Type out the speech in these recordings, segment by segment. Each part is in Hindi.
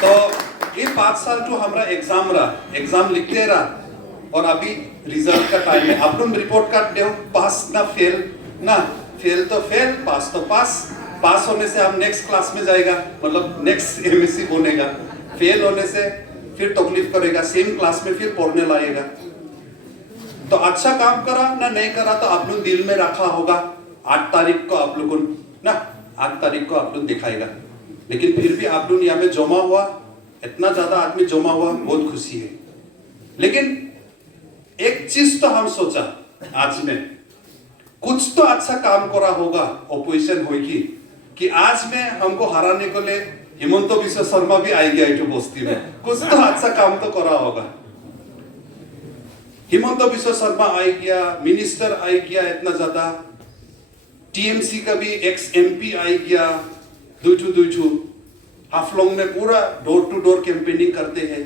तो ये 5 साल जो हमारा एग्जाम रहा, एग्जाम लिखते रहा और अभी रिजल्ट का टाइम है। आप लोग रिपोर्ट कार्ड दो, पास ना फेल, ना फेल तो फेल, पास तो पास। पास होने से हम नेक्स्ट क्लास में जाएगा, मतलब नेक्स्ट एमएससी बनेगा। फेल होने से फिर तकलीफ करेगा, सेम क्लास में फिर पढ़ने लाएगा। तो अच्छा काम करा ना नहीं करा तो आप लोग दिल में रखा होगा। 8 तारीख को आप लोगों ना 8 तारीख को आप लोग दिखाएगा। लेकिन फिर भी आप लोग यहाँ में जमा हुआ, इतना ज्यादा आदमी जमा हुआ, बहुत खुशी है। लेकिन एक चीज तो हम सोचा आज में कुछ तो अच्छा काम करा होगा, ऑपोजिशन होगी कि आज में हमको हराने को ले हिमंत बिश्व शर्मा भी आई गया इटू बस्ती में, कुछ तो अच्छा काम तो करा होगा। हिमंत बिश्व शर्मा आई गया, मिनिस्टर आई गया इतना ज्यादा, टीएमसी का भी एक्स एमपी आई गया, दुइठू हाफलोंग में पूरा डोर टू डोर कैंपेनिंग करते हैं।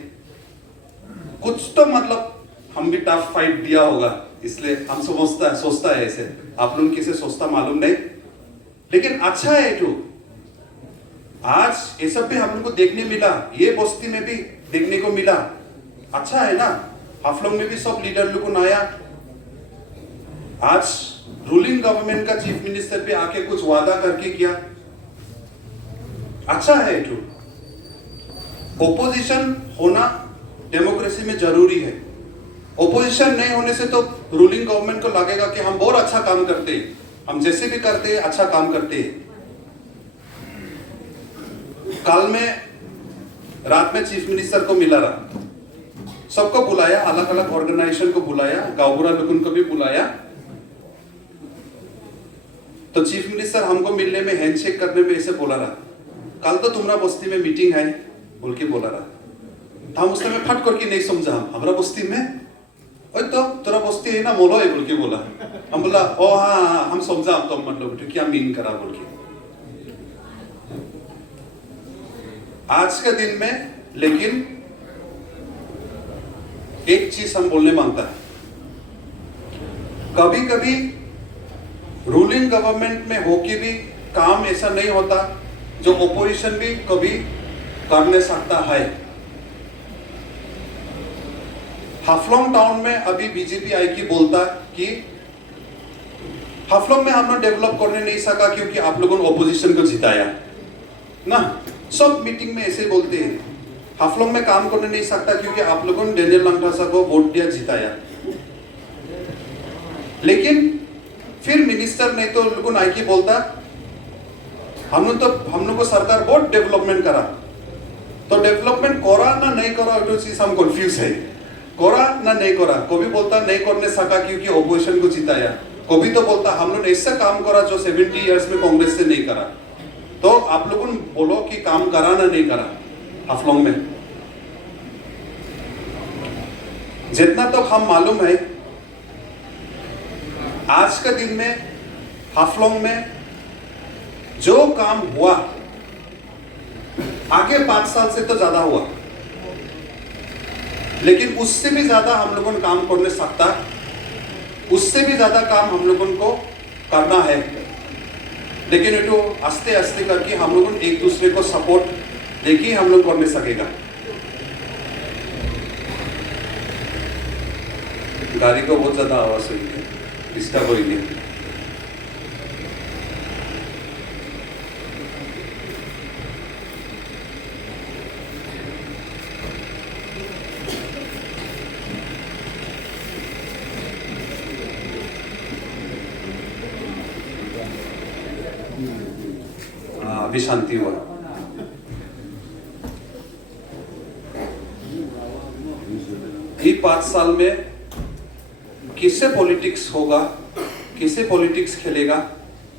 कुछ तो मतलब हम भी टफ फाइट दिया होगा, इसलिए हम सोचता है ऐसे। आप लोग किसे सोचता मालूम नहीं, लेकिन अच्छा है जो आज ये सब भी हम लोग को देखने मिला, ये बस्ती में भी देखने को मिला। अच्छा है ना, हाफलोंग में भी सब लीडर लोग को आया। आज रूलिंग गवर्नमेंट का चीफ मिनिस्टर भी आके कुछ वादा करके किया। अच्छा है जो ओपोजिशन होना डेमोक्रेसी में जरूरी है। ओपोजिशन नहीं होने से तो रूलिंग गवर्नमेंट को लगेगा कि हम बहुत अच्छा काम करते हैं, हम जैसे भी करते हैं अच्छा काम करते हैं। कल में रात में चीफ मिनिस्टर को मिला रहा, सबको बुलाया, अलग अलग ऑर्गेनाइजेशन को बुलाया, गाँवबुरा लोगों को भी बुलाया। तो चीफ मिनिस्टर हमको मिलने में हैंडशेक करने में ऐसे बोला रहा, कल तो तुम्हारा बस्ती में मीटिंग है बोल के बोला रहा। हम उस समय फट करके नहीं समझा, हमारा बस्ती में तो तेरा बस्ती है ना मोलो है बोल के बोला। हम बोला ओ हाँ हम समझा, तो मतलब तो क्या मीन करा बोल के। आज के दिन में लेकिन एक चीज हम बोलने मांगता है, कभी कभी रूलिंग गवर्नमेंट में होके भी काम ऐसा नहीं होता जो ओपोजिशन भी कभी कर नहीं सकता है। हाफलोंग टाउन में अभी बीजेपी आई की बोलता कि हाफलोंग में हम लोग डेवलप करने नहीं सका क्योंकि आप लोगों ने ओपोजिशन को जिताया ना। सब मीटिंग में ऐसे बोलते हैं, हाफलोंग में काम करने नहीं सकता क्योंकि आप लोगों ने डेनियल लंगटासा को वोट दिया जिताया। लेकिन फिर मिनिस्टर नहीं तो लोगों ने आई की बोलता हम लोग को सरकार बहुत डेवलपमेंट करा। तो डेवलपमेंट करा ना नहीं करा तो चीज हम कंफ्यूज है, करा ना नहीं करा। कभी बोलता नहीं करने सका क्योंकि ओपोजिशन को जिताया, कभी तो बोलता हम लोग ऐसा काम करा जो 70 इयर्स में कांग्रेस से नहीं करा। तो आप लोगों ने बोलो कि काम करा ना नहीं करा हाफलोंग में। जितना तो हम मालूम है आज के दिन में हाफलोंग में जो काम हुआ आगे 5 साल से तो ज्यादा हुआ, लेकिन उससे भी ज्यादा हम लोगों ने काम करने सकता, उससे भी ज्यादा काम हम लोगों को करना है। लेकिन ये तो आस्ते आस्ते करके हम लोगों एक दूसरे को सपोर्ट देके हम लोग करने सकेगा। गाड़ी को बहुत ज्यादा आवाज हुई है, डिस्टर्ब हुई है। अभी शांति हुआ। ये 5 साल में किससे पॉलिटिक्स होगा, किससे पॉलिटिक्स खेलेगा,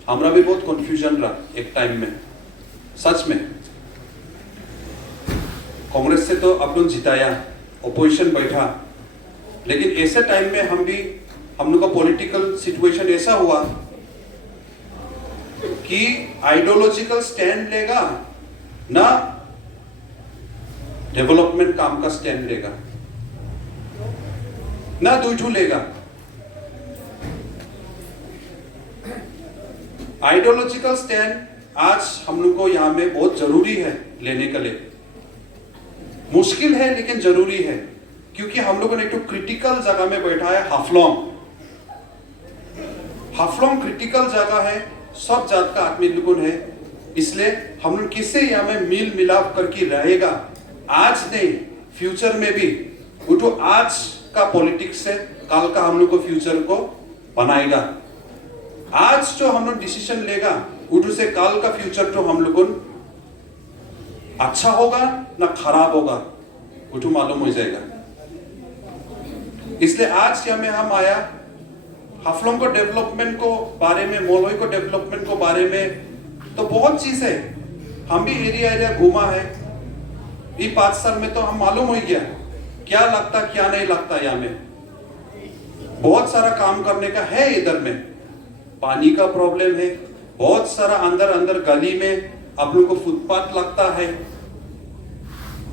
हमारा भी बहुत कंफ्यूजन रहा एक टाइम में। सच में कांग्रेस से तो अपन जिताया, ओपोजिशन बैठा, लेकिन ऐसे टाइम में हम लोग का पॉलिटिकल सिचुएशन ऐसा हुआ कि आइडियोलॉजिकल स्टैंड लेगा ना डेवलपमेंट काम का स्टैंड लेगा, ना दुइठू लेगा। आइडियोलॉजिकल स्टैंड आज हम लोग को यहां में बहुत जरूरी है लेने के लिए। मुश्किल है लेकिन जरूरी है, क्योंकि हम लोगों ने एक तो क्रिटिकल जगह में बैठा है। हाफलोंग क्रिटिकल जगह है, सब जात का आदमी लोगों है, इसलिए हम लोग किससे यहाँ में मिल मिलाप करके रहेगा, आज नहीं फ्यूचर में भी। वो तो आज का पॉलिटिक्स से कल का हम लोग को फ्यूचर को बनाएगा। आज जो हम लोग डिसीजन लेगा उठो से कल का फ्यूचर तो हम लोगों अच्छा होगा ना खराब होगा उठो मालूम हो जाएगा। इसलिए आज यहाँ में हम आया हाफलोंग को डेवलपमेंट को बारे में, मोलोई को डेवलपमेंट को बारे में, तो बहुत चीज है। हम भी एरिया घूमा है, ये 5 साल में तो हम मालूम हो गया क्या लगता क्या नहीं लगता। यहाँ में बहुत सारा काम करने का है। इधर में पानी का प्रॉब्लम है, बहुत सारा अंदर गली में आप लोग को फुटपाथ लगता है।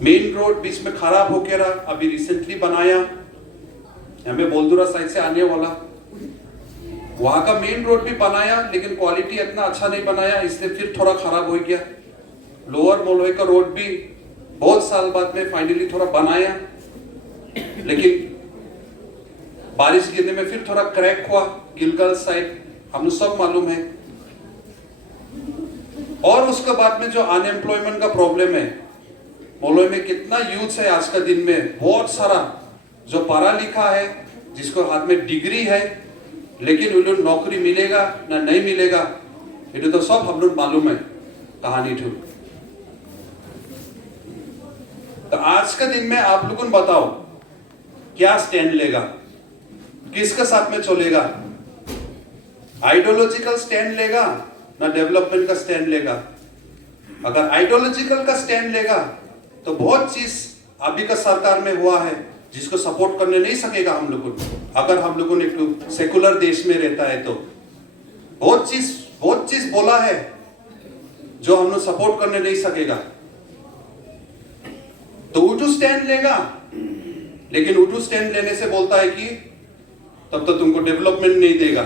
मेन रोड बीच में खराब होके रहा, अभी रिसेंटली बनाया हमें बोलदुरा साइड से आने वाला, वहां का मेन रोड भी बनाया लेकिन क्वालिटी इतना अच्छा नहीं बनाया, इसलिए फिर थोड़ा खराब हो गया। लोअर मोलोई का रोड भी बहुत साल बाद में फाइनली थोड़ा बनाया, लेकिन बारिश गिरने में फिर थोड़ा क्रैक हुआ। गिलगल साइड हम लोग सब मालूम है। और उसके बाद में जो अनएम्प्लॉयमेंट का प्रॉब्लम है, मोलोई में कितना यूथ है आज का दिन में, बहुत सारा जो पढ़ा लिखा है, जिसको हाथ में डिग्री है, लेकिन उन लोग नौकरी मिलेगा ना नहीं मिलेगा ये तो सब हम लोग मालूम है कहानी ठू। तो आज का दिन में आप लोगों को बताओ क्या स्टैंड लेगा, किसके साथ में चलेगा? आइडियोलॉजिकल स्टैंड लेगा ना डेवलपमेंट का स्टैंड लेगा? अगर आइडियोलॉजिकल का स्टैंड लेगा तो बहुत चीज अभी का सरकार में हुआ है जिसको सपोर्ट करने नहीं सकेगा हम लोगों को। अगर हम लोगों ने एक सेकुलर देश में रहता है तो बहुत चीज बोला है जो हम लोग सपोर्ट करने नहीं सकेगा। तो उटू स्टैंड लेगा, लेकिन उटू स्टैंड लेने से बोलता है कि तब तो तुमको डेवलपमेंट नहीं देगा,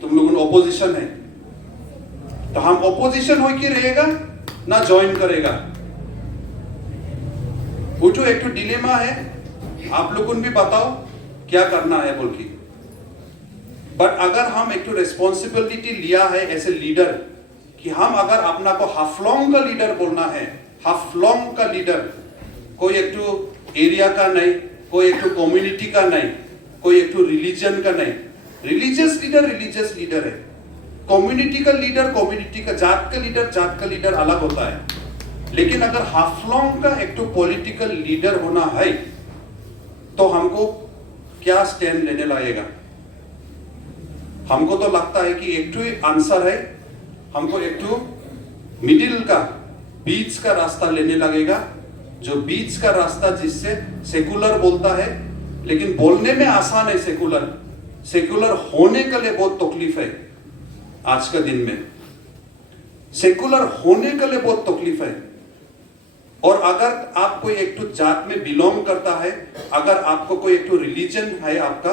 तुम लोगों ओपोजिशन है। तो हम ओपोजिशन हो के रहेगा ना ज्वाइन करेगा। उठो एक तो डिलेमा है, आप लोगों ने भी बताओ क्या करना है बोल के। बट अगर हम एक तो रेस्पॉन्सिबिलिटी लिया है एज ए लीडर कि हम अगर अपना को हाफलोंग का लीडर बोलना है, हाफलोंग का लीडर, कोई एक तो एरिया का नहीं, कोई एक तो कम्युनिटी का नहीं, कोई एक तो रिलीजन का नहीं। रिलीजियस लीडर है, कम्युनिटी का लीडर कम्युनिटी का, जात का लीडर अलग होता है। लेकिन अगर हाफलोंग का एक तो पॉलिटिकल लीडर होना है तो हमको क्या स्टैंड लेने लगेगा? हमको तो लगता है कि एक तो आंसर है, हमको एक तो मिडिल का, बीच का रास्ता लेने लगेगा। जो बीच का रास्ता जिससे सेकुलर बोलता है लेकिन बोलने में आसान है, सेकुलर होने के लिए बहुत तकलीफ है। आज का दिन में सेकुलर होने के लिए बहुत तकलीफ है। और अगर आप कोई एक तो जात में बिलोंग करता है, अगर आपको कोई एक तो रिलीजन है आपका,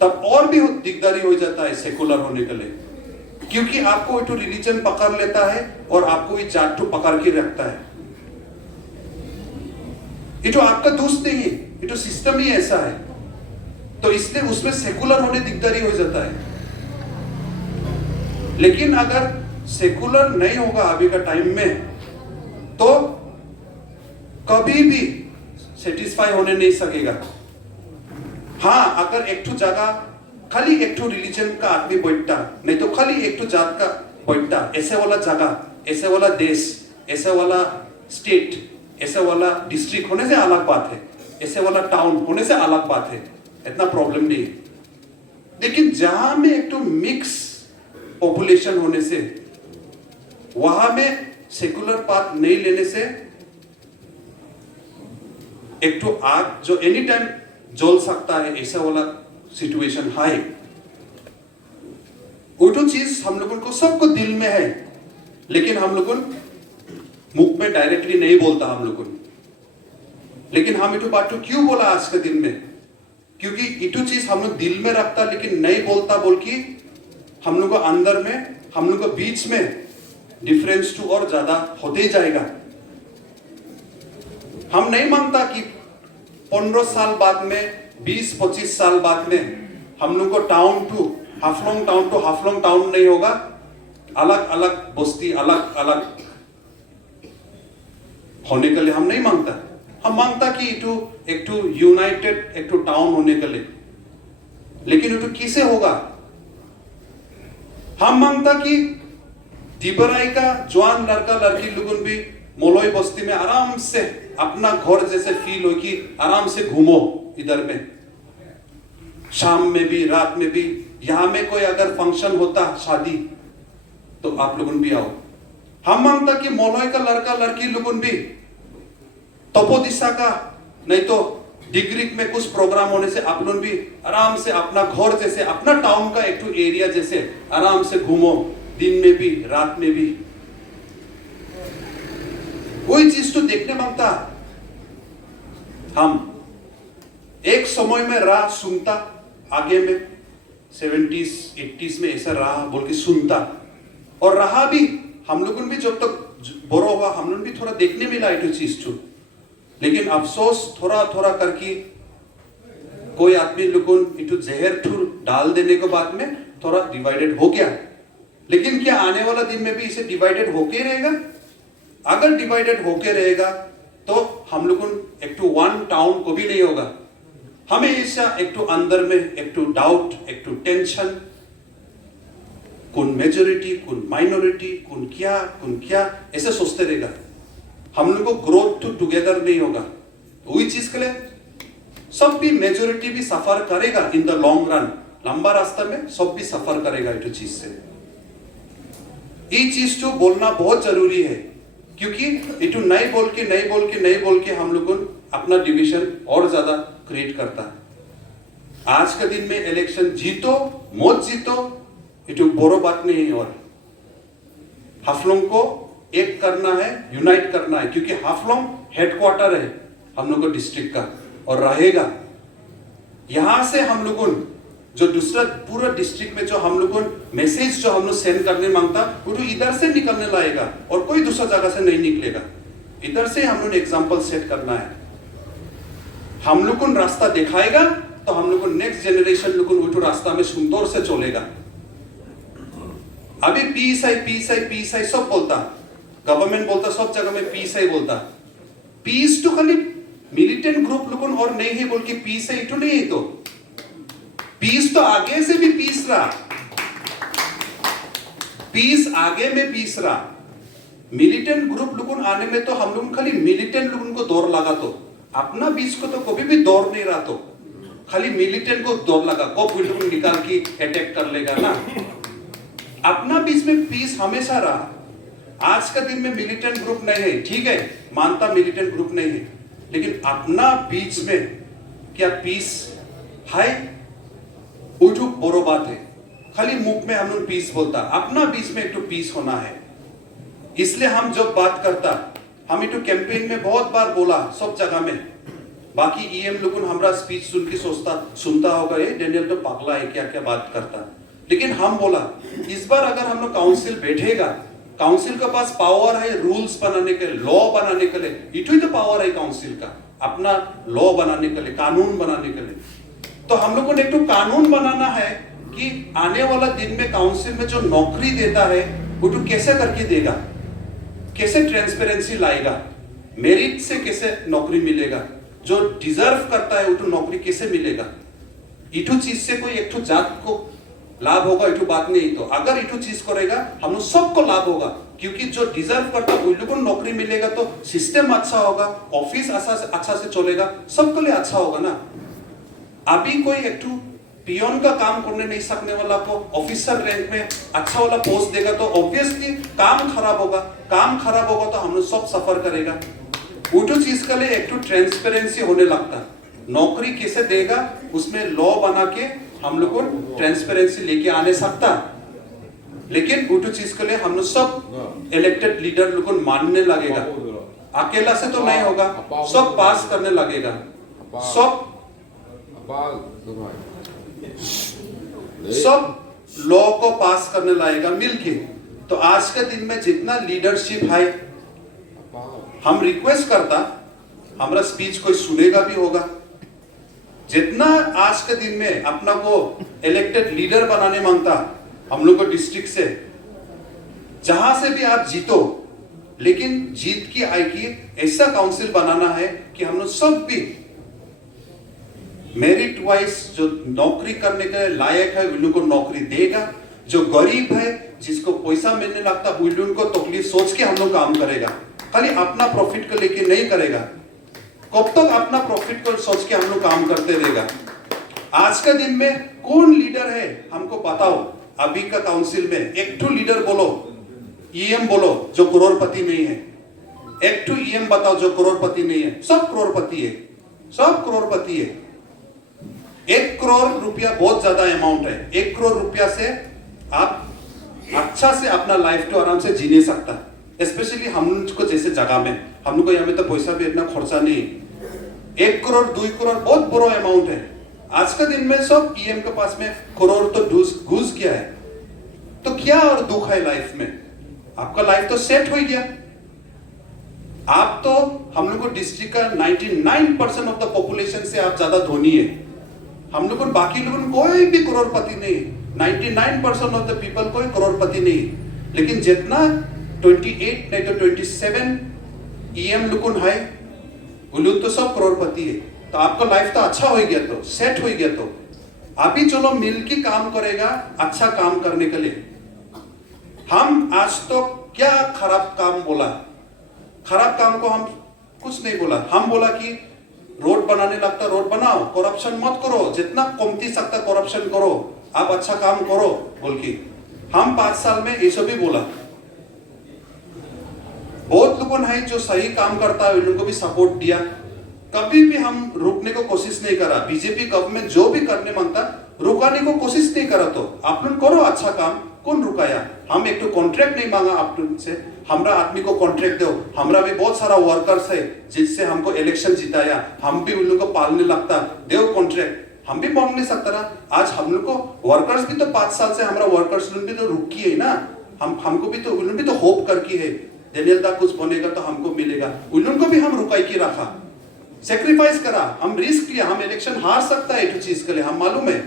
तब और भी दिकदारी हो जाता है सेकुलर होने के लिए, क्योंकि आपको एक तो रिलीजन पकड़ लेता है और आपको ये जात तो पकड़ के रखता है। ये तो आपका दोस्त नहीं है, ये तो सिस्टम ही ऐसा है। तो इसलिए उसमें सेकुलर होने दिकदारी हो जाता है। लेकिन अगर सेकुलर नहीं होगा अभी का टाइम में तो कभी भी सेटिस्फाई होने नहीं सकेगा। हाँ, अगर एक तो जगह खाली एक तो रिलीजन का आदमी बैठता, नहीं तो खाली एक तो जात का बैठता, ऐसे वाला जगह, ऐसे वाला देश, ऐसे वाला स्टेट, ऐसे वाला डिस्ट्रिक्ट होने से अलग बात है, ऐसे वाला टाउन होने से अलग बात है, इतना प्रॉब्लम नहीं है। लेकिन जहां में एक तो मिक्स पॉपुलेशन होने से, वहां में सेकुलर पाथ नहीं लेने से एक तो आग जो एनी टाइम जल सकता है, ऐसा वाला सिचुएशन है। वो तो चीज हम लोगों को सबको दिल में है, लेकिन हम लोगों मुख में डायरेक्टली नहीं बोलता हम लोगों। लेकिन हम इटू बात क्यों बोला आज के दिन में? क्योंकि इटू चीज हम लोग दिल में रखता लेकिन नहीं बोलता, बोल के हम लोग को अंदर में, हम लोग को बीच में डिफरेंस टू और ज्यादा होते ही जाएगा। हम नहीं मांगता कि 15 साल बाद में 20-25 साल बाद में हम लोग को टाउन टू हाफलोंग टाउन नहीं होगा, अलग अलग बस्ती अलग अलग होने के लिए हम नहीं मांगता। हम मांगता कि एक यूनाइटेड एक टाउन होने के लिए, लेकिन ये किसे होगा? हम मांगता कि दिबराई का जवान लड़का लड़की लोगन भी मोलोई बस्ती में आराम से अपना घर जैसे फील हो कि आराम से घूमो इधर में, शाम में भी रात में भी। यहां में कोई अगर फंक्शन होता शादी तो आप लोगन भी आओ। हम मांगता कि मोलोई का लड़का लड़की लोगन भी तपोदिशा का नहीं तो डिग्री में कुछ प्रोग्राम होने से आप लोग भी आराम से अपना घर जैसे अपना टाउन का एक एरिया जैसे आराम से घूमो, दिन में भी रात में भी। कोई चीज तो देखने मांगता। हम एक समय में राह सुनता, आगे में 70s 80s में ऐसा राह बोल के सुनता, और रहा भी हम लोगों भी जब तक बड़ा हुआ हम लोग भी थोड़ा देखने मिला ये चीज तो। लेकिन अफसोस थोड़ा थोड़ा करके कोई आदमी लोगों इटू जहर ठुर डाल देने के बाद में थोड़ा डिवाइडेड हो गया। लेकिन क्या आने वाला दिन में भी इसे डिवाइडेड होके रहेगा? अगर डिवाइडेड होके रहेगा तो हम लोगों एक टू वन टाउन को भी नहीं होगा। हमेशा एक टू अंदर में एक टू डाउट, एक टू टेंशन, कौन मेजोरिटी कौन माइनॉरिटी कौन क्या ऐसे सोचते रहेगा। हम लोग को ग्रोथ टू टुगेदर नहीं होगा। वही चीज के लिए सब भी मेजोरिटी भी सफर करेगा इन द लॉन्ग रन, लंबा रास्ता में सब भी सफर करेगा इस चीज से। ये चीज जो बोलना बहुत जरूरी है, क्योंकि इटू नहीं बोल के हम लोग अपना डिवीजन और ज्यादा क्रिएट करता है। आज के दिन में इलेक्शन जीतो मत जीतो इटू बड़ो बात नहीं है। और हाफलोंग को एक करना है, यूनाइट करना है, क्योंकि हाफलोंग हेडक्वार्टर है हम लोग को डिस्ट्रिक्ट का और रहेगा। यहां से हम लोगों जो दूसरा पूरा डिस्ट्रिक्ट में जो हम लोगों मैसेज जो हम लोग सेंड करने मांगता वो तो इधर से निकलने लाएगा और कोई दूसरा जगह से नहीं निकलेगा। इधर से हम लोग एग्जाम्पल सेट करना है। हम लोग को रास्ता दिखाएगा तो हम लोग नेक्स्ट जनरेशन लोग वो रास्ता में सुंदर से चलेगा। अभी पीस आई सब बोलता, गवर्नमेंट बोलता, सब जगह में पीस आई बोलता। पीस तो खाली मिलिटेंट ग्रुप लोगों और नहीं है बोल के पीस है तो नहीं है। तो पीस तो आगे से भी पीस रहा, पीस आगे में पीस रहा। मिलिटेंट ग्रुप लोगों आने में तो हम लोग खाली मिलिटेंट लोगों को दौर लगा, तो अपना बीच को तो कभी भी दौर नहीं रहा। तो खाली मिलिटेंट को दौर लगा, कब लोग निकाल के अटैक कर लेगा ना। अपना बीच में पीस हमेशा रहा। आज का दिन में मिलिटेंट ग्रुप नहीं है, ठीक है, मानता मिलिटेंट ग्रुप नहीं है, लेकिन अपना बीच में क्या पीस है? वो बोरो बात है। खाली मुख में हम लोग पीस बोलता, अपना बीच में एक तो पीस होना है। इसलिए हम जब बात करता, हम एक कैंपेन में बहुत बार बोला सब जगह में। बाकी ईएम लोगों हमारा स्पीच सुन के सुनता होगा ये डेनियल तो पागला है, क्या क्या बात करता। लेकिन हम बोला इस बार अगर हम लोग काउंसिल बैठेगा, काउंसिल के पास पावर है रूल्स बनाने के, लॉ बनाने के लिए। इतनी तो पावर है काउंसिल का, अपना लॉ बनाने के लिए, कानून बनाने के लिए। तो हम लोग को एक तो कानून बनाना है कि आने वाला दिन में काउंसिल में जो नौकरी देता है वो तो कैसे करके देगा, कैसे ट्रांसपेरेंसी लाएगा, मेरिट से कैसे नौकरी मिलेगा, जो डिजर्व करता है वो तो नौकरी कैसे मिलेगा। इटू चीज से कोई एक जात को लाभ होगा इटू बात नहीं। तो अगर इटू चीज करेगा हम लोग सबको लाभ होगा, क्योंकि जो डिजर्व करता है उन लोगों को नौकरी मिलेगा तो सिस्टम अच्छा होगा, ऑफिस अच्छा से चलेगा, सबके लिए अच्छा होगा ना। अभी कोई एक पियोन का काम करने नहीं सकने वाला को ऑफिसर रैंक में अच्छा वाला पोस्ट देगा तो ऑब्वियसली काम खराब होगा। काम खराब होगा तो हम लोग सब सफर करेगा। वो चीज के लिए एक ट्रांसपेरेंसी होने लगता, नौकरी कैसे देगा उसमें लॉ बना के हम लोग को ट्रांसपेरेंसी लेके आने सकता। लेकिन वो चीज के लिए हम लोग सब इलेक्टेड लीडर लोग को मानने लगेगा। अकेला से तो नहीं होगा, सब पास करने लगेगा, सब लॉ को पास करने लगेगा मिलके। तो आज के दिन में जितना लीडरशिप है, हम रिक्वेस्ट करता हमारा स्पीच कोई सुनेगा भी होगा। जितना आज के दिन में अपना को इलेक्टेड लीडर बनाने मांगता हम लोग को डिस्ट्रिक्ट से, जहां से भी आप जीतो, लेकिन जीत की आएगी ऐसा काउंसिल बनाना है कि हम लोग सब भी मेरिट वाइज जो नौकरी करने के लायक है उन लोग को नौकरी देगा। जो गरीब है, जिसको पैसा मिलने लगता उनको तकलीफ सोच के हम लोग काम करेगा, खाली अपना प्रॉफिट को लेके नहीं करेगा। कब तक अपना प्रॉफिट को सोच के हम लोग काम करते रहेगा? आज के दिन में कौन लीडर है हमको बताओ। अभी का काउंसिल में एक टू लीडर बोलो, ईएम बोलो जो करोड़पति नहीं है। एक टू ईएम बताओ जो करोड़पति नहीं है। सब करोड़पति है, सब करोड़पति है। 1 करोड़ रुपया बहुत ज्यादा अमाउंट है। 1 करोड़ रुपया से आप अच्छा से अपना लाइफ तो आराम से जीने सकता है। स्पेशली हम लोग को जैसे जगह में, हम लोग को यहाँ में तो पैसा भी इतना खर्चा नहीं। 1 करोड़ 2 करोड़ बहुत बड़ा अमाउंट है। आज के दिन में सब ईएम के पास में करोड़ तो घुस गया है। तो क्या और दुख है लाइफ में? आपका लाइफ तो सेट हो गया। आप तो हम लोग को डिस्ट्रिक्ट का 99% ऑफ द पॉपुलेशन से आप ज्यादा धोनी है। हम लोग बाकी लोगों कोई भी करोड़पति नहीं, 99% ऑफ द पीपल कोई करोड़पति नहीं। लेकिन जितना 28 नहीं तो 27 ईएम लोगों है वो लोग तो सब करोड़पति है। तो आपका लाइफ तो अच्छा हो गया, तो सेट हो गया। तो अभी चलो मिल के काम करेगा अच्छा काम करने के लिए। हम आज तो क्या खराब काम बोला? खराब काम को हम कुछ नहीं बोला। हम बोला कि रोड बनाने लगता रोड बनाओ, करप्शन मत करो, जितना कमती सकता करप्शन करो, आप अच्छा काम करो बोल के हम 5 साल में ये सब भी बोला। बहुत लोगों है जो सही काम करता है उनको भी सपोर्ट दिया। कभी भी हम रोकने को कोशिश नहीं करा। बीजेपी गवर्नमेंट जो भी करने मांगता रुकाने को कोशिश नहीं करा। तो आप लोग करो अच्छा काम, कौन रुकाया? हम एक तो कॉन्ट्रैक्ट नहीं मांगा आप लोग से, हमरा आदमी को कॉन्ट्रैक्ट दो। हमरा भी बहुत सारा वर्कर्स है जिससे हमको इलेक्शन जिताया, हम भी उन लोग को पालने लगता, देव कॉन्ट्रैक्ट हम भी मांग नहीं सकता ना। आज हम लोग को वर्कर्स भी तो 5 साल से हमारा वर्कर्स लोन भी तो रुकी है ना। हमको भी तो उन भी तो होप करके है डेनियल दा कुछ बनेगा तो हमको मिलेगा। उन को भी हम रुकाई के रखा, सेक्रीफाइस करा, हम रिस्क लिया। हम इलेक्शन हार सकता है एक चीज के लिए हम मालूम है,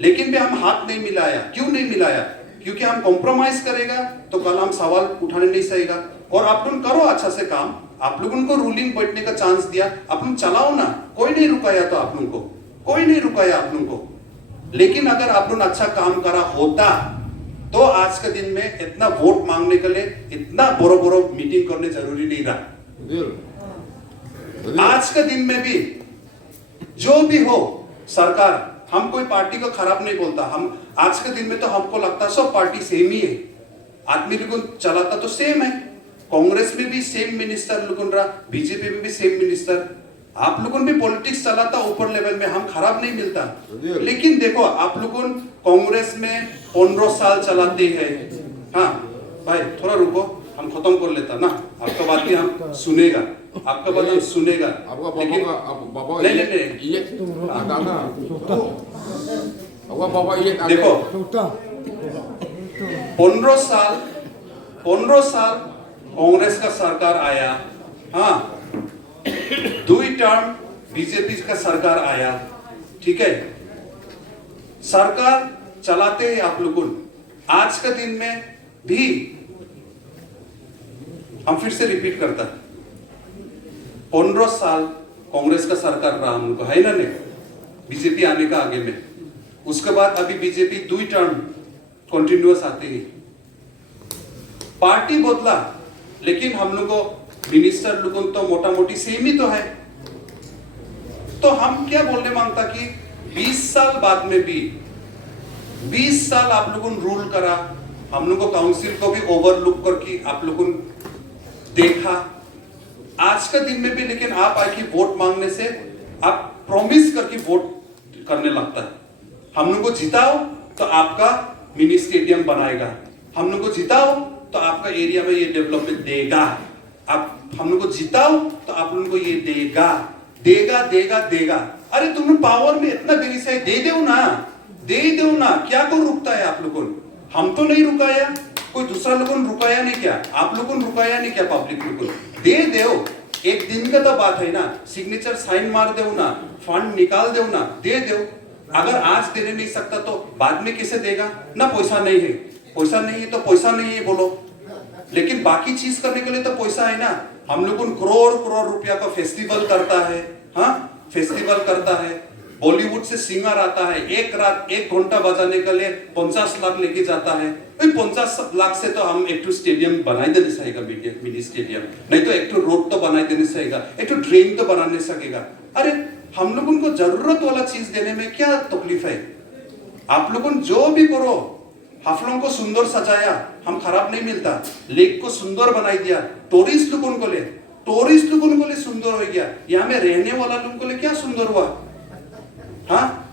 लेकिन भी हम हाथ नहीं मिलाया। क्यों नहीं मिलाया? क्योंकि हम कॉम्प्रोमाइज करेगा तो कल हम सवाल उठाने नहीं सकेगा। और आप लोग करो अच्छा से काम, आप लोगों को रूलिंग बैठने का चांस दिया, आप लोग चलाओ ना, कोई नहीं रुकाया। तो आप लोगों को कोई नहीं रुकाया आप लोगों को। लेकिन अगर आप लोग अच्छा काम करा होता तो आज के दिन में इतना वोट मांगने के लिए इतना बड़ो मीटिंग करने जरूरी नहीं रहा। आज के दिन में भी जो भी हो सरकार, हम कोई पार्टी को खराब नहीं बोलता। हम आज के दिन में तो हमको लगता है सब पार्टी सेम ही है। आदमी लोग चलाता तो सेम है। कांग्रेस में भी सेम मिनिस्टर लोगों रहा, बीजेपी में भी सेम मिनिस्टर। आप लोगों भी पॉलिटिक्स चलाता ऊपर लेवल में, हम खराब नहीं मिलता। लेकिन देखो आप लोगों कांग्रेस में 15 साल चलाते हैं। हाँ भाई थोड़ा रुको, हम खत्म कर लेता ना, आपका बात भी हम सुनेगा, आपका बात हम सुनेगा। लेकिन देखो 15 साल कांग्रेस का सरकार आया, हाँ 2 टर्म बीजेपी का सरकार आया, ठीक है, सरकार चलाते हैं आप लोगों। आज के दिन में भी हम फिर से रिपीट करता, 15 साल कांग्रेस का सरकार रहा हम लोग, है ना नहीं, बीजेपी आने का आगे में। उसके बाद अभी बीजेपी 2 टर्म कंटिन्यूअस आते ही, पार्टी बदला लेकिन हम लोग को मिनिस्टर लोगों तो मोटा मोटी सेम ही तो है। तो हम क्या बोलने मांगता कि 20 साल बाद में भी 20 साल आप लोगों ने रूल करा, हम लोग को काउंसिल को भी ओवरलुक करके आप लोगों ने देखा। आज के दिन में भी लेकिन आप आके वोट मांगने से आप प्रॉमिस करके वोट करने लगता है। हम लोग को जिताओ तो आपका मिनी स्टेडियम बनाएगा, हम लोग को जिताओ तो आपका एरिया में ये डेवलपमेंट देगा, आप हम लोग को जिताओ तो आप लोगों को ये देगा देगा देगा देगा। अरे तुम पावर में इतना देरी से दे दो ना, दे दो ना, क्या को रुकता है आप लोगों? हम तो नहीं रुकाया, कोई दूसरा लोगों ने रुकाया नहीं क्या? आप लोगों ने रुकाया नहीं क्या? पब्लिक लोगों दे दो, एक दिन का तो बात है ना, सिग्नेचर साइन मार दो ना, फंड निकाल दो ना, दे दो। अगर आज देने नहीं सकता तो बाद में कैसे देगा ना? पैसा नहीं है, पैसा नहीं है तो पैसा नहीं है बोलो, लेकिन बाकी चीज करने के लिए तो पैसा है ना। हम लोग करोड़ करोड़ रुपया का फेस्टिवल करता है, हाँ फेस्टिवल करता है, बॉलीवुड से सिंगर आता है, एक रात 1 घंटा बजाने के लिए 50 लाख लेके जाता है। 50 लाख से तो हम एक स्टेडियम बनाई देने सकेगा, मिनी स्टेडियम, नहीं तो एक रोड तो बनाई देने सकेगा, एक ड्रेन तो बनाने सकेगा। अरे हम लोगों को जरूरत वाला चीज देने में क्या तकलीफ है? आप लोगों जो भी करो, हाफलों को सुंदर सजाया, हम खराब नहीं मिलता, लेक को सुंदर बनाई दिया, टूरिस्ट लोगों को ले सुंदर हो गया, यहाँ में रहने वाला लोगों को ले क्या सुंदर हुआ? हाँ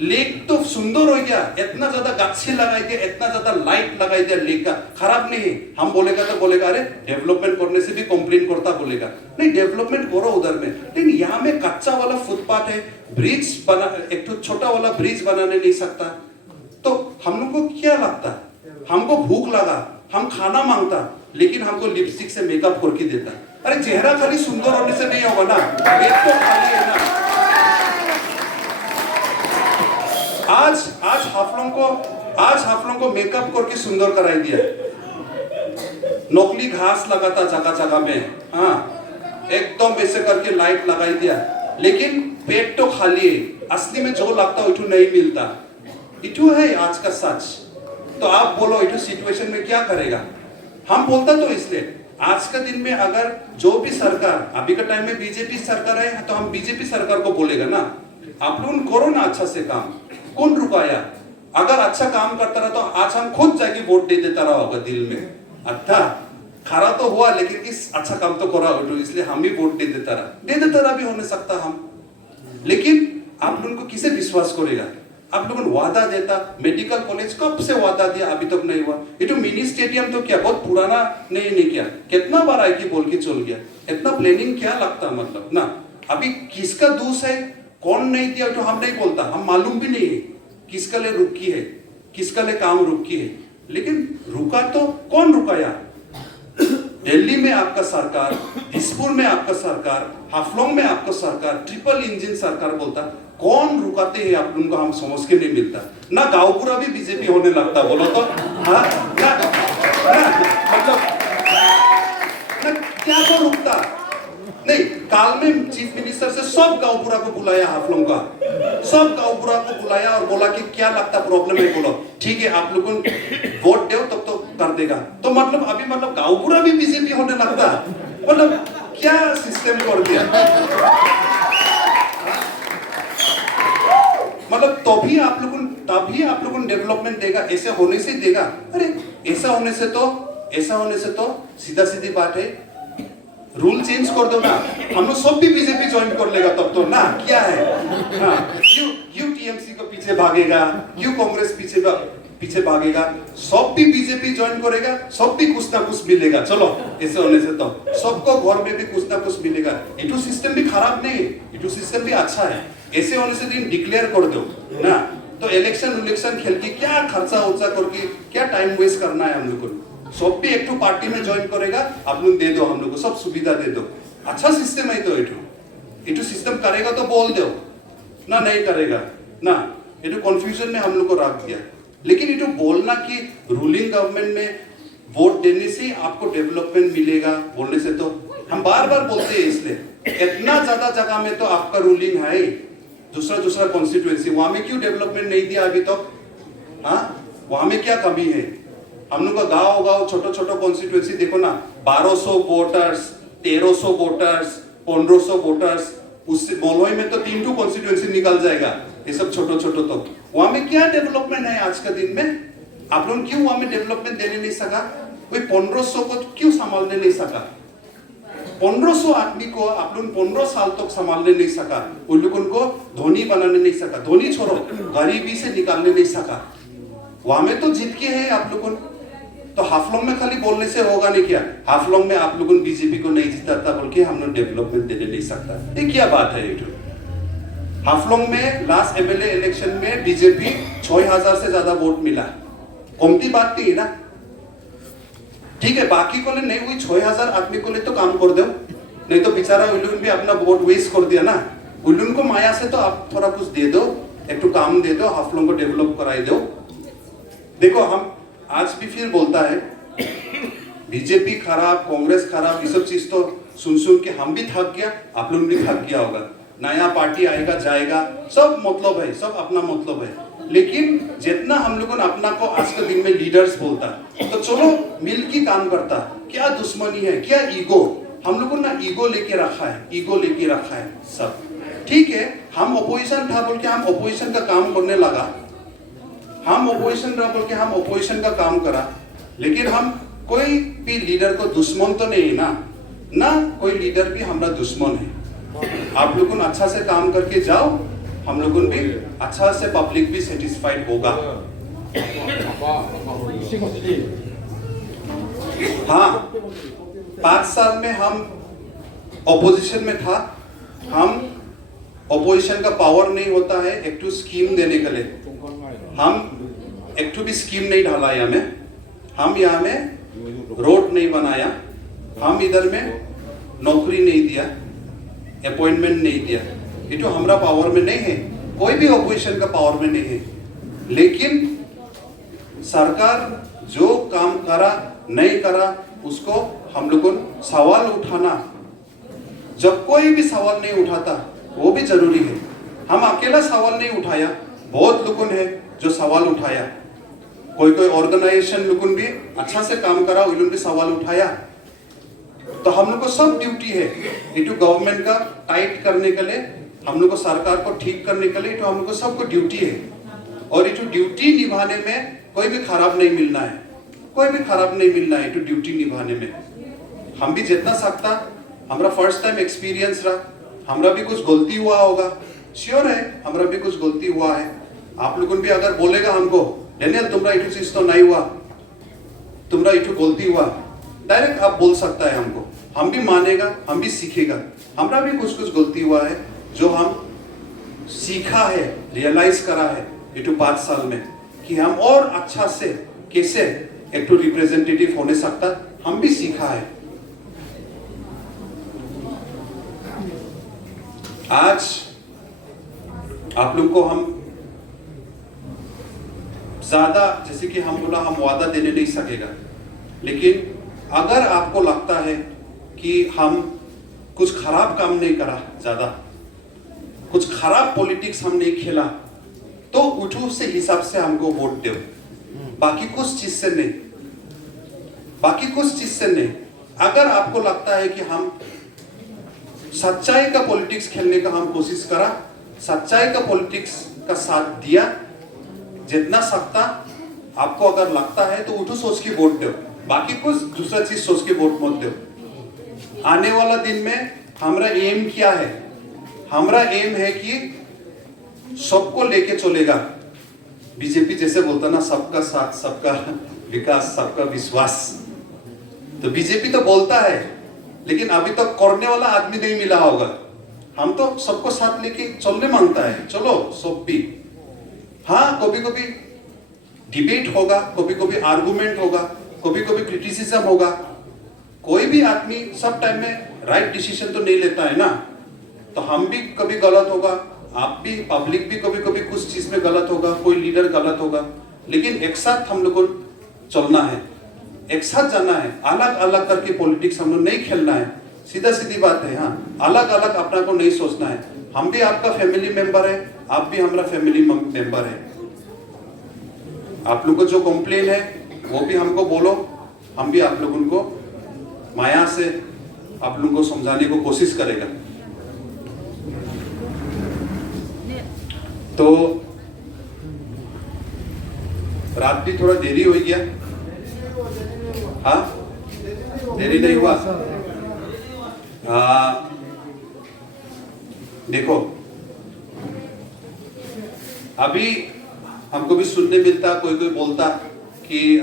लेक तो सुंदर हो गया, इतना ज्यादा गाछी लगाई दिया, इतना ज्यादा लाइट लगाई दिया, लेक का खराब नहीं है। हम बोलेगा तो बोलेगा अरे डेवलपमेंट करने से भी कंप्लेन करता, बोलेगा नहीं डेवलपमेंट करो उधर में, लेकिन यहाँ में कच्चा वाला फुटपाथ है, ब्रिज बना, एक तो छोटा वाला ब्रिज बनाने नहीं सकता। तो हम लोग को क्या लगता है? हमको भूख लगा, हम खाना मांगता, लेकिन हमको लिपस्टिक से मेकअप करके देता। अरे चेहरा खाली सुंदर होने से नहीं होगा ना, पेट तो खाली है ना। आज हाफलों को मेकअप करके सुंदर कराई दिया, नकली घास लगाता जगह जगह में, हाँ एकदम वैसे करके लाइट लगाई दिया, लेकिन पेट तो खाली है, असली में जो लगता है इठू नहीं मिलता। इठू है आज का सच। तो आप बोलो इठू सिचुएशन में क्या करेगा? हम बोलता तो इसलिए आज का दिन में अगर जो भी सरकार, अभी का टाइम में बीजेपी सरकार है तो हम बीजेपी सरकार को बोलेगा ना, आप लोग करो ना अच्छा से काम, कौन रुकाया? अगर अच्छा काम करता रहा तो आज हम खुद जाके वोट दे देता रहा होगा दिल में, अच्छा खरा तो हुआ लेकिन इस अच्छा काम तो करा हो, इसलिए हम भी वोट दे देता रहा भी होने सकता हम। लेकिन आप लोगों को किसे विश्वास करेगा? आप लोगों ने वादा देता, मेडिकल कॉलेज कब से वादा दिया, अभी तक नहीं हुआ। ये तो मिनी स्टेडियम तो क्या बहुत पुराना नहीं किया, कितना बार आई की बोल के चल गया, इतना प्लानिंग क्या लगता मतलब ना। अभी किसका दोष है, कौन नहीं दिया तो हम नहीं बोलता, हम मालूम भी नहीं है किसका ले रुकी है, किसका ले काम रुकी है, लेकिन रुका तो कौन रुकाया? दिल्ली में आपका सरकार, दिसपुर में आपका सरकार, हाफलोंग में आपका सरकार, ट्रिपल इंजन सरकार बोलता, कौन रुकाते हैं आप लोगों को हम समझ के नहीं मिलता ना। गांव पूरा भी बीजेपी होने लगता बोलो तो, हाँ मतलब क्या तो रुकता नहीं। काल में चीफ मिनिस्टर से सब गांवपुरा को बुलाया, हाफलों का सब गांवपुरा को बुलाया और बोला कि क्या लगता प्रॉब्लम है, बोलो ठीक है आप लोगों वोट दो तब तो कर देगा। तो मतलब अभी मतलब गांवपुरा भी बीजेपी होने लगता, मतलब क्या सिस्टम कर दिया। मतलब तभी आप लोगों डेवलपमेंट देगा, ऐसे होने से देगा। अरे ऐसा होने से तो सीधा सीधी बात है, रूल चेंज कर दो ना, हम लोग सब भी बीजेपी ज्वाइन कर लेगा तब तो ना। क्या है हाँ, क्यों टीएमसी को पीछे भागेगा, क्यों कांग्रेस पीछे भागेगा, सब भी बीजेपी ज्वाइन करेगा, सब भी कुछ ना कुछ मिलेगा। चलो ऐसे होने से तो सबको घर में भी कुछ ना कुछ मिलेगा। इटू सिस्टम भी खराब नहीं है, इटू सिस्टम भी अच्छा है। ऐसे होने से दिन डिक्लेयर कर दो ना, तो इलेक्शन खेल के क्या खर्चा उर्चा करके क्या टाइम वेस्ट करना है हम लोग को। सब भी एक पार्टी में ज्वाइन करेगा, आप लोग दे दो हम लोग को सब सुविधा दे दो। अच्छा सिस्टम है तो इटू सिस्टम करेगा तो बोल दो ना, नहीं करेगा ना, इटू कंफ्यूजन में हम लोग को रख दिया। लेकिन इटू बोलना कि रूलिंग गवर्नमेंट में वोट देने से आपको डेवलपमेंट मिलेगा बोलने से तो हम बार बार बोलते हैं। इसलिए इतना ज्यादा जगह में तो आपका रूलिंग है, दूसरा कॉन्स्टिट्यूएंसी, वहां में क्यों डेवलपमेंट नहीं दिया अभी तक? हाँ वहां में क्या कमी है? हम लोग का गांव छोटा कॉन्स्टिट्यूएंसी देखो ना, 1200 वोटर्स, 1300 वोटर्स, 1500 वोटर्स, उससे मोलोई में तो 3 कॉन्स्टिट्यूएंसी निकल जाएगा। ये सब छोटो तो वहां में क्या डेवलपमेंट है आज का दिन में? आप लोग क्यों वहां में डेवलपमेंट देने नहीं सका? कोई 1500 को क्यों संभालने नहीं सका? 1500 आदमी को आप लोग 15 साल तक संभालने नहीं सका, उन लोगों को धोनी बनाने नहीं सका, धोनी छोड़ो गरीबी से निकालने नहीं सका। वहां में तो जीत के है आप लोगों। तो हाफलोंग में खाली बोलने से होगा नहीं क्या? हाफलोंग में आप लोगों बीजेपी को नहीं जिताता बोल के हम लोग डेवलपमेंट देने नहीं सकता, ये क्या बात है? हाफलोंग में लास्ट एमएलए इलेक्शन में बीजेपी 6000 से ज्यादा वोट मिला, कमती बात नहीं है ना। ठीक है बाकी को ले नहीं हुई, 6000 आदमी को ले तो काम कर दो, नहीं तो बेचारा उन भी अपना वोट वेस्ट कर दिया ना। उन को माया से तो आप थोड़ा कुछ दे दो, एक तो काम दे दो, आप लोगों को डेवलप कराई दो। देखो हम आज भी फिर बोलता है बीजेपी खराब, कांग्रेस खराब, ये सब चीज तो सुन के हम भी थक गया, आप लोग भी थक गया होगा। नया पार्टी आएगा जाएगा, सब मतलब है, सब अपना मतलब है। लेकिन जितना हम लोगों ने अपना को आज के दिन में लीडर्स बोलता है, तो चलो मिल के काम करता। क्या दुश्मनी है, क्या ईगो, हम लोगों ने ईगो लेके रखा है, ईगो लेके रखा है सब। ठीक है, हम अपोजिशन था बोल के हम अपोजिशन का काम करने लगा, हम अपोजिशन रहा बोल के हम अपोजिशन का काम करा। लेकिन हम कोई भी लीडर को दुश्मन तो नहीं ना, ना कोई लीडर भी हमारा दुश्मन है। आप लोगों ने अच्छा से काम करके जाओ, हम लोगों भी अच्छा से, पब्लिक भी सेटिस्फाइड होगा। हाँ, 5 साल में हम ऑपोजिशन में था, हम ऑपोजिशन का पावर नहीं होता है एक टू स्कीम देने के लिए, हम एक टू भी स्कीम नहीं डाला यहाँ में, हम यहाँ में रोड नहीं बनाया, हम इधर में नौकरी नहीं दिया, अपॉइंटमेंट नहीं दिया। ये तो हमारा पावर में नहीं है, कोई भी ऑपोजिशन का पावर में नहीं है। लेकिन सरकार जो काम करा नहीं करा उसको हम लोगों को सवाल उठाना, जब कोई भी सवाल नहीं उठाता वो भी जरूरी है। हम अकेला सवाल नहीं उठाया, बहुत लोगों ने जो सवाल उठाया, कोई कोई ऑर्गेनाइजेशन लोगों भी अच्छा से काम करा, उन्होंने भी सवाल उठाया। तो हम लोग को सब ड्यूटी है ये तो गवर्नमेंट का टाइट करने के लिए, हम लोग को सरकार को ठीक करने के लिए, तो हम लोग को सबको ड्यूटी है। और ये तो ड्यूटी निभाने में कोई भी खराब नहीं मिलना है, कोई भी खराब नहीं मिलना है, तो ड्यूटी निभाने में हम भी जितना सकता, हमारा फर्स्ट टाइम एक्सपीरियंस रहा, हमारा भी कुछ गलती हुआ होगा, श्योर है हमारा भी कुछ गलती हुआ है। आप लोगों भी अगर बोलेगा हमको डेनियल तुम्हारा इटू चीज तो नहीं हुआ, तुम्हारा इटू गलती हुआ, डायरेक्ट आप बोल सकता है हमको, हम भी मानेगा, हम भी सीखेगा। हमारा भी कुछ कुछ गलती हुआ है जो हम सीखा है, रियलाइज करा है ये तो 5 साल में, कि हम और अच्छा से कैसे एक तो रिप्रेजेंटेटिव होने सकता, हम भी सीखा है। आज आप लोग को हम ज्यादा, जैसे कि हम बोला, हम वादा देने नहीं सकेगा, लेकिन अगर आपको लगता है कि हम कुछ खराब काम नहीं करा, ज्यादा कुछ खराब पॉलिटिक्स हम नहीं खेला, तो उठो से हिसाब से हमको वोट दो, बाकी कुछ चीज से नहीं, बाकी कुछ चीज से नहीं। अगर आपको लगता है कि हम सच्चाई का पॉलिटिक्स खेलने का हम कोशिश करा, सच्चाई का पॉलिटिक्स का साथ दिया, जितना सकता आपको अगर लगता है तो उठो सोच के वोट दो, बाकी कुछ दूसरा चीज सोच के वोट मत दो। आने वाला दिन में हमारा एम क्या है, हमारा एम है कि सबको लेके चलेगा। बीजेपी जैसे बोलता ना, सबका साथ, सबका विकास, सबका विश्वास, तो बीजेपी तो बोलता है, लेकिन अभी तक करने वाला आदमी नहीं मिला होगा। हम तो सबको साथ लेके चलने मांगता है, चलो सब भी। हाँ, कभी कभी डिबेट होगा, कभी कभी आर्गुमेंट होगा, कभी कभी क्रिटिसिज्म होगा, कोई भी आदमी सब टाइम में राइट डिसीजन तो नहीं लेता है ना, तो हम भी कभी गलत होगा, आप भी, पब्लिक भी कभी कभी कुछ चीज में गलत होगा, कोई लीडर गलत होगा, लेकिन एक साथ हम लोग को चलना है, एक साथ जाना है। अलग अलग करके पॉलिटिक्स हम लोग नहीं खेलना है, सीधा सीधी बात है। हाँ, अलग अलग अपना को नहीं सोचना है। हम भी आपका फैमिली मेंबर है, आप भी हमारा फैमिली मेंबर है। आप लोग को जो कंप्लेन है वो भी हमको बोलो, हम भी आप लोगों को माया से आप लोगों को समझाने को कोशिश करेगा। तो रात भी थोड़ा देरी हो गया, हाँ देरी नहीं हुआ। देखो अभी हमको भी सुनने मिलता, कोई कोई बोलता कि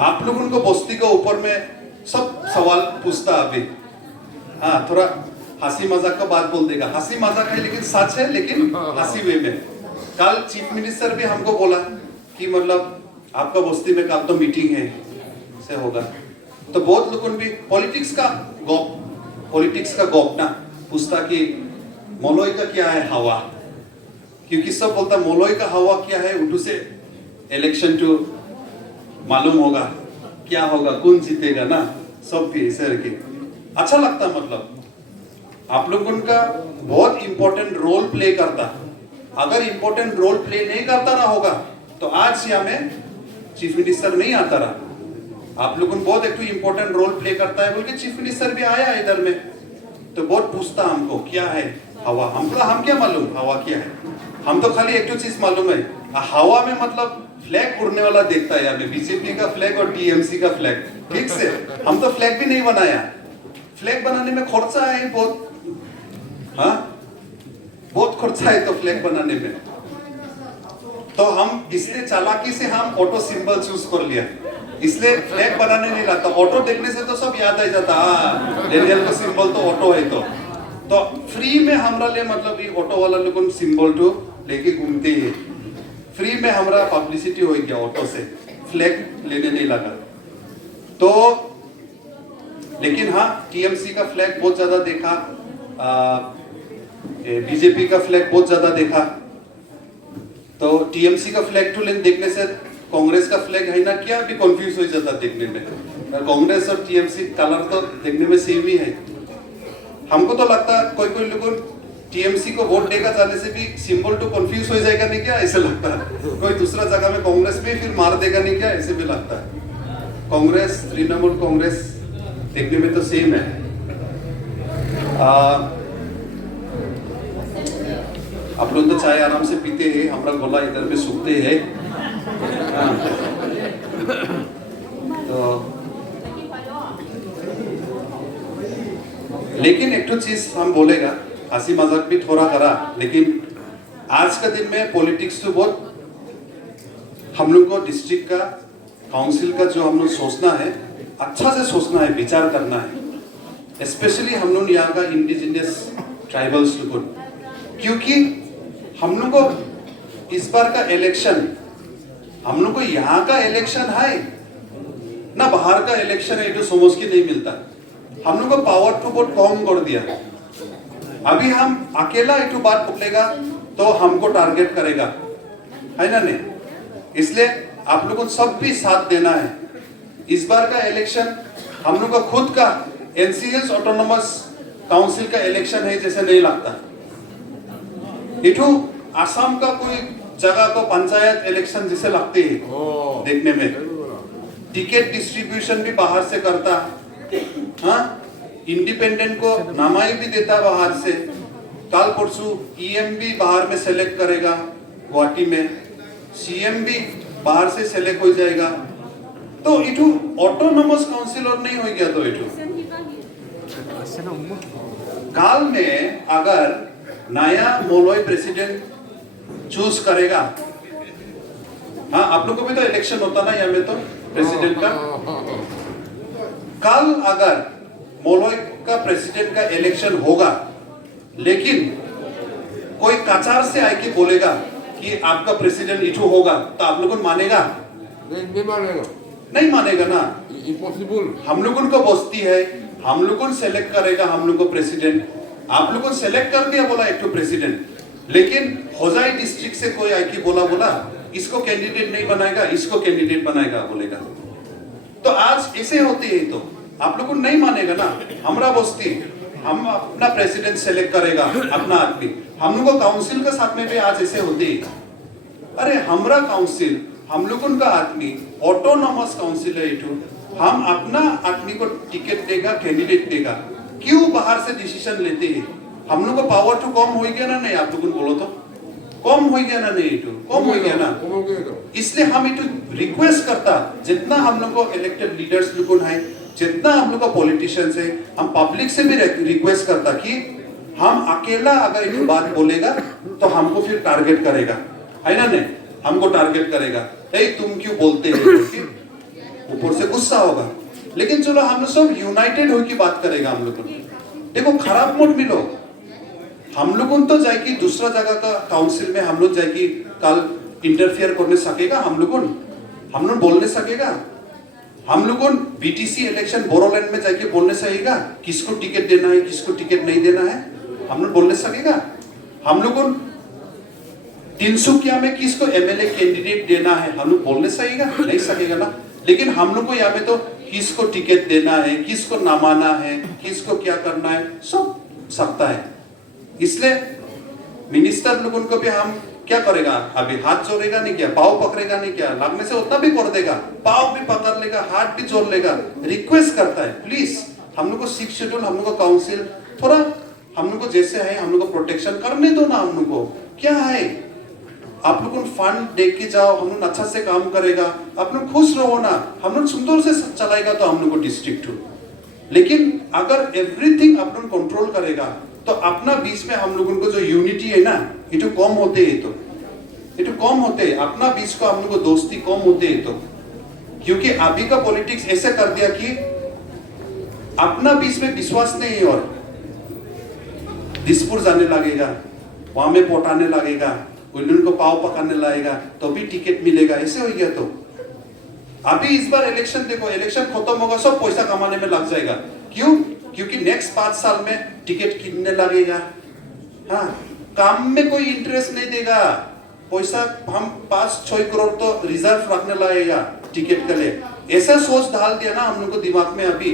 आप लोग उनको बस्ती के ऊपर में सब सवाल पूछता अभी। हाँ, थोड़ा हंसी मजाक का बात बोल देगा, हंसी मजाक है लेकिन सच है, लेकिन हंसी वे में। कल चीफ मिनिस्टर भी हमको बोला कि मतलब आपका बस्ती में कल तो मीटिंग है से होगा, तो बहुत लोगों भी पॉलिटिक्स का गॉप ना पूछता कि मोलोई का क्या है हवा, क्योंकि सब बोलता मोलोई का हवा क्या है, उठू से इलेक्शन टू मालूम होगा क्या होगा, कौन जीतेगा ना, सब भी ऐसे रखे अच्छा लगता। मतलब आप लोगों का बहुत इंपॉर्टेंट रोल प्ले करता। अगर इंपॉर्टेंट रोल प्ले नहीं करता रहा होगा तो आज यहाँ में चीफ मिनिस्टर नहीं आता रहा। आप लोगों बहुत एक इंपॉर्टेंट रोल प्ले करता है बोल के चीफ मिनिस्टर भी आया इधर में, तो बहुत पूछता हमको क्या है हवा। हम क्या मालूम हवा क्या है, हम तो खाली एक चीज मालूम है हवा में मतलब फ्लैग उड़ने वाला देखता है। यहाँ बीजेपी का फ्लैग और टीएमसी का फ्लैग, ठीक से हम तो फ्लैग भी नहीं बनाया। फ्लैग बनाने में खर्चा है बहुत, हाँ बहुत खर्चा है तो फ्लैग बनाने में। तो हम इसलिए चालाकी से हम ऑटो सिंबल चूज कर लिया, इसलिए फ्लैग बनाने नहीं लाता। ऑटो देखने से तो सब याद आ जाता, हाँ डेनियल का सिंबल तो ऑटो है। तो फ्री में हमरा ले मतलब ये ऑटो वाला लोग सिंबल तो लेके घूमते हैं, फ्री में हमारा पब्लिसिटी हो गया ऑटो से, फ्लैग लेने नहीं लगा। तो लेकिन हाँ टीएमसी का फ्लैग बहुत ज्यादा देखा, बीजेपी का फ्लैग बहुत ज्यादा देखा। तो टीएमसी का फ्लैग टू देखने से कांग्रेस का फ्लैग है ना क्या भी कंफ्यूज हो जाता देखने में। कांग्रेस और टीएमसी कलर तो देखने में सेम ही है। हमको तो लगता कोई लोग टीएमसी को वोट देगा जाने से भी सिंबल तो कंफ्यूज हो जाएगा नहीं क्या, ऐसे लगता है। कोई दूसरा जगह में कांग्रेस में फिर मार देगा नहीं क्या, ऐसे भी लगता है। कांग्रेस तृणमूल कांग्रेस देखने में तो सेम है। आप लोग तो चाय आराम से पीते हैं, हमारा गोला इधर में सूखते हैं। तो लेकिन एक तो चीज हम बोलेगा, हंसी मजाक भी थोड़ा करा, लेकिन आज का दिन में पॉलिटिक्स तो बहुत हम लोग को डिस्ट्रिक्ट का काउंसिल का जो हम लोग सोचना है, अच्छा से सोचना है, विचार करना है। स्पेशली हम लोग यहाँ का इंडिजिनियस ट्राइबल्स लोग, क्योंकि हम लोग को इस बार का इलेक्शन, हम लोग को यहाँ का इलेक्शन है ना बाहर का इलेक्शन है, जो समझ के नहीं मिलता। हम लोग को पावर टू बहुत कम कर दिया। अभी हम अकेला एक बात बोलेगा तो हमको टारगेट करेगा, है ना नहीं। इसलिए आप लोगों को सब भी साथ देना है। इस बार का इलेक्शन हम लोग का खुद का एनसीएस ऑटोनोमस काउंसिल का इलेक्शन है जैसे नहीं लगता। इठू आसाम का कोई जगह को पंचायत इलेक्शन जैसे लगते हैं देखने में। टिकट डिस्ट्रीब्यूशन भी बाहर से करता, हाँ इंडिपेंडेंट को नामाई भी देता बाहर से। कल परसों ईएम भी बाहर में सेलेक्ट करेगा गुवाहाटी में, सीएम भी बाहर से सेलेक्ट हो जाएगा। तो इठू ऑटोनोमस काउंसिल और नहीं हो गया। तो इठू काल में अगर नया मोलोई प्रेसिडेंट चूज करेगा, हाँ आप लोग को भी तो इलेक्शन होता ना यहाँ में तो प्रेसिडेंट का। कल अगर मोलोई का प्रेसिडेंट का इलेक्शन होगा, लेकिन कोई कचार से आके बोलेगा कि आपका प्रेसिडेंट इठू होगा, तो आप लोगों को मानेगा? नहीं मानेगा, नहीं मानेगा ना। इम्पॉसिबल। हम लोगों को बस्ती है, हम लोगों को सेलेक्ट करेगा हम लोग को प्रेसिडेंट। आप लोगों को सेलेक्ट कर दिया बोला एक तो प्रेसिडेंट, लेकिन होजाई डिस्ट्रिक्ट से कोई आके बोला इसको कैंडिडेट नहीं बनाएगा, इसको कैंडिडेट बनाएगा बोलेगा। तो आज ऐसे होते हैं, तो आप लोगों को नहीं मानेगा ना। हमारा बस्ती हम अपना प्रेसिडेंट सेलेक्ट करेगा अपना आदमी। हम लोग को काउंसिल के साथ में भी आज ऐसे होते हैं। अरे हमारा काउंसिल हम लोगों का आदमी ऑटोनोमस काउंसिल है, हम अपना आदमी को टिकट देगा, कैंडिडेट देगा। क्यों बाहर से डिसीजन लेते हैं? हम लोग को पावर तो कम हो गया ना नहीं? आप लोगों को बोलो तो कम हो गया ना नहीं? कम हो गया ना। इसलिए हम इट रिक्वेस्ट करता, जितना हम लोग को इलेक्टेड लीडर्स लोग है, जितना हम लोग का पॉलिटिशियंस है, हम पब्लिक से भी रिक्वेस्ट करता कि हम अकेला अगर एक बात बोलेगा तो हमको फिर टारगेट करेगा, है ना नहीं? हमको टारगेट करेगा, ए तुम क्यों बोलते हो, ऊपर से गुस्सा होगा। लेकिन चलो हम लोग सब यूनाइटेड होकर बात करेगा। हम लोग देखो खराब मोड मिलो, हम लोग तो जाएगी दूसरा जगह का काउंसिल में, हम लोग जाएगी कल इंटरफेयर करने सकेगा, हम लोग बोलने सकेगा? हम लोगों को बीटीसी इलेक्शन बोरोलैंड में जाके बोलने सकेगा किसको टिकट देना है, किसको टिकट नहीं देना है? हम लोग बोलने सकेगा? हम लोगों को तिनसुकिया में किसको एमएलए कैंडिडेट देना है, हम लोग बोलने सकेगा? नहीं सकेगा ना। लेकिन हम लोग को यहाँ पे तो किसको टिकट देना है, किसको नामाना है, किसको क्या करना है, सब सकता है। इसलिए मिनिस्टर लोगों को भी हम क्या करेगा, अभी हाथ जोड़ेगा नहीं क्या, पाँव पकड़ेगा नहीं क्या, लगने से उतना भी कर देगा, पाँव भी पकड़ लेगा, हाथ भी जोड़ लेगा, रिक्वेस्ट करता है प्लीज हम लोग को 6 शेड्यूल, हम लोग को काउंसिल थोड़ा हम लोग को जैसे है हम लोग को प्रोटेक्शन करने दो ना। हम लोग को क्या है, आप लोग को फंड दे के जाओ, हम लोग अच्छा से काम करेगा, आप लोग खुश रहो ना, हम लोग सुंदर से चलाएगा तो हम लोग को डिस्ट्रिक्ट हो। लेकिन अगर एवरीथिंग आप लोग कंट्रोल करेगा तो अपना बीच में हम लोगों को जो यूनिटी है ना, ये तो कम होते है, ये तो कम होते है, अपना बीच को हम लोग को दोस्ती कम होते है। तो क्योंकि अभी का पॉलिटिक्स ऐसे कर दिया कि अपना बीच में विश्वास नहीं है, और दिसपुर जाने लगेगा, वहां में पोटाने लगेगा, उन को पाव पकाने लगेगा तो भी टिकट मिलेगा, ऐसे हो गया। तो अभी इस बार इलेक्शन देखो, इलेक्शन खत्म होगा सब पैसा कमाने में लग जाएगा। क्यों? क्योंकि नेक्स्ट 5 साल में टिकट कितने लगेगा, हाँ, काम में कोई इंटरेस्ट नहीं देगा, पैसा हम 5-6 करोड़ तो रिजर्व रखने लगेगा टिकट के लिए। ऐसा सोच डाल दिया ना हम लोग को दिमाग में अभी,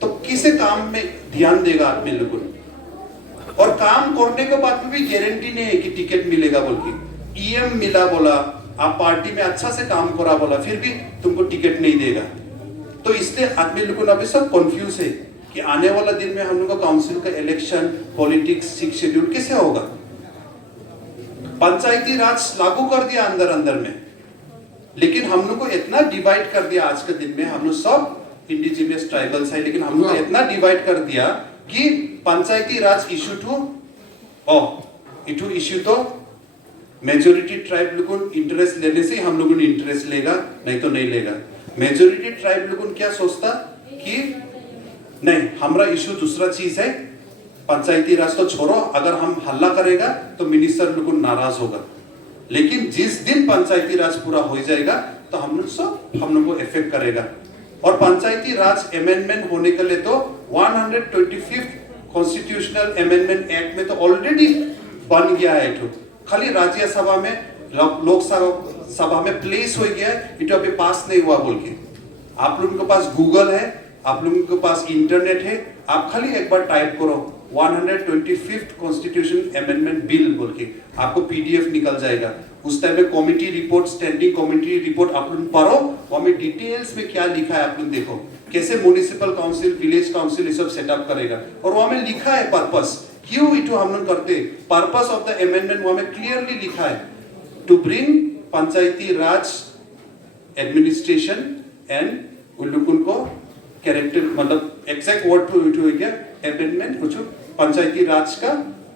तो किसे काम में ध्यान देगा आदमी लोगों? और काम करने के बाद में भी गारंटी नहीं है कि टिकट मिलेगा। बोल के ईएम मिला बोला, आप पार्टी में अच्छा से काम करा बोला, फिर भी तुमको टिकट नहीं देगा। तो इसलिए आदमी लोगों अभी सब कंफ्यूज है कि आने वाला दिन में हम लोग का काउंसिल का इलेक्शन, पॉलिटिक्स, 6 शेड्यूल कैसे होगा। पंचायती राज लागू कर दिया अंदर अंदर में, लेकिन हम लोग को इतना डिवाइड कर दिया आज के दिन में, हम लोग सब इंडिजिनियस ट्राइबल्स है, लेकिन हम लोग को इतना डिवाइड कर दिया कि पंचायती राज इशू टू इशू तो मेजोरिटी ट्राइब लोगों इंटरेस्ट लेने से हम लोगों इंटरेस्ट लेगा, नहीं तो नहीं लेगा। मेजोरिटी ट्राइब लोगों क्या सोचता कि नहीं, हमारा इशू दूसरा चीज है, पंचायती राज तो छोड़ो, अगर हम हल्ला करेगा तो मिनिस्टर लोग नाराज होगा। लेकिन जिस दिन पंचायती राज पूरा हो जाएगा तो हम लोग को इफेक्ट करेगा। और पंचायती राज अमेंडमेंट होने के लिए तो 125th कॉन्स्टिट्यूशनल अमेंडमेंट एक्ट में तो ऑलरेडी बन गया है, तो खाली राज्यसभा में, लोकसभा में प्लेस हो गया है, ये तो अभी पास नहीं हुआ। बोल के आप लोगों के पास गूगल है, आप लोगों के पास इंटरनेट है, आप खाली एक बार टाइप करो 125th कॉन्स्टिट्यूशन अमेंडमेंट बिल बोल के, आपको पीडीएफ निकल जाएगा। उस टाइम में committee report, standing committee report आप लोग पढ़ो, वहां में डिटेल्स में क्या लिखा है आप लोग देखो, कैसे म्युनिसिपल काउंसिल, विलेज काउंसिल ये सब सेटअप करेगा। और वहां में लिखा है पर्पस, क्यों इटू हम लोग करते, पर्पस ऑफ द अमेंडमेंट वहां में क्लियरली लिखा है, to bring Panchayati Raj administration and उन लोगों को कैरेक्टर, मतलब एग्जैक्ट वर्ड टू इटू गया अमेंडमेंट, कुछ पंचायती राज का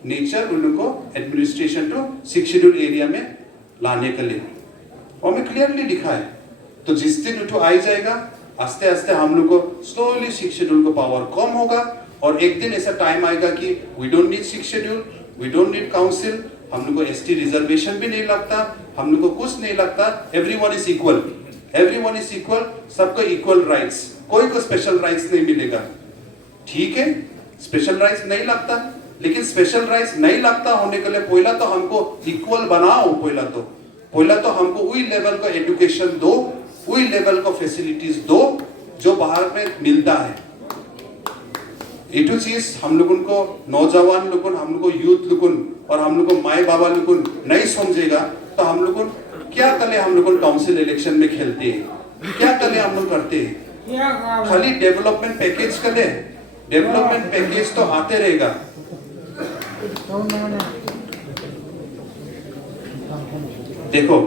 नेचर उन लोगों को एडमिनिस्ट्रेशन टू 6 शेड्यूल एरिया में लाने के लिए वहां में क्लियरली लिखा है। तो जिस दिन उठो आ जाएगा, आस्ते आस्ते हम लोग को स्लोली 6 शेड्यूल को पावर कम होगा, और एक दिन ऐसा टाइम आएगा कि we don't need 6 schedule, we don't need council, हम लोग को एसटी रिजर्वेशन भी नहीं लगता, हम लोग को कुछ नहीं लगता, everyone is equal, everyone is equal, सबको इक्वल राइट्स, कोई को स्पेशल राइट्स नहीं मिलेगा। ठीक है, स्पेशल राइट्स नहीं लगता, लेकिन स्पेशल राइट्स नहीं लगता होने के लिए पहला तो हमको इक्वल बनाओ, पहला तो हमको वही लेवल का एजुकेशन दो, वही लेवल का फैसिलिटीज दो जो बाहर में मिलता है। ये तो चीज हम लोगों को, नौजवान लोगों, हम लोगों को यूथ लोगों और हम लोग को माए बाबा लोगों नहीं समझेगा तो हम लोगों क्या कले, हम लोग काउंसिल इलेक्शन में खेलते हैं, क्या कले हम लोग करते हैं, खाली डेवलपमेंट पैकेज कले, डेवलपमेंट पैकेज तो आते रहेगा। देखो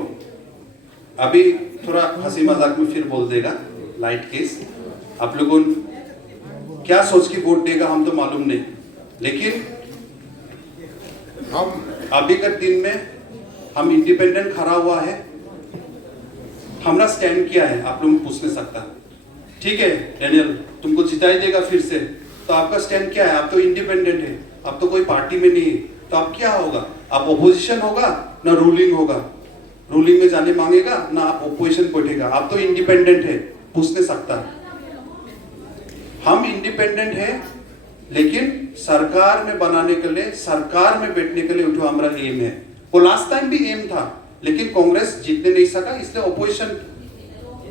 अभी थोड़ा हंसी मजाक में फिर बोल देगा लाइट केस, आप लोगों क्या सोच के वोट देगा हम तो मालूम नहीं, लेकिन हम अभी के दिन में हम इंडिपेंडेंट खड़ा हुआ है, हमारा स्टैंड क्या है आप लोग पूछ नहीं सकता। ठीक है डैनियल, तुमको जिताई देगा फिर से, तो आपका स्टैंड क्या है, आप तो इंडिपेंडेंट है, आप तो कोई पार्टी में नहीं है, तो आप क्या होगा, आप ओपोजिशन होगा ना रूलिंग होगा, रूलिंग में जाने मांगेगा ना आप ओपोजिशन बैठेगा, आप तो इंडिपेंडेंट है। पूछने सकता है। हम इंडिपेंडेंट है, लेकिन सरकार में बनाने के लिए, सरकार में बैठने के लिए जो हमारा एम है, वो लास्ट टाइम भी एम था, लेकिन कांग्रेस जीतने नहीं सका, इसलिए ऑपोजिशन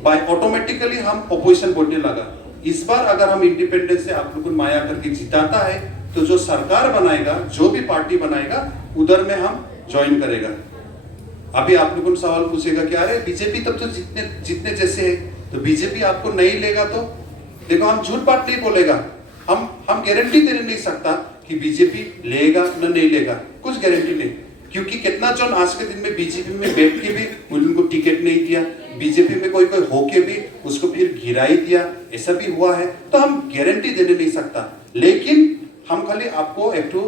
बाय ऑटोमेटिकली हम ऑपोजिशन बोलने लगा। इस बार अगर हम इंडिपेंडेंस से आप लोगों को माया करके जिताता है, तो जो सरकार बनाएगा, जो भी पार्टी बनाएगा, उधर में हम ज्वाइन करेगा। अभी आप लोगों को सवाल पूछेगा कि अरे बीजेपी तब तो जितने जैसे है, तो बीजेपी आपको नहीं लेगा, तो देखो हम झूठ बात नहीं बोलेगा, हम गारंटी दे नहीं सकता कि बीजेपी लेगा ना नहीं लेगा, कुछ गारंटी नहीं, क्योंकि कितना जन आज के दिन में बीजेपी में बैठ के भी उनको टिकट नहीं दिया, बीजेपी में कोई होके भी उसको फिर गिरा ही दिया, ऐसा भी हुआ है, तो हम गारंटी देने नहीं सकता। लेकिन हम खाली आपको एक तो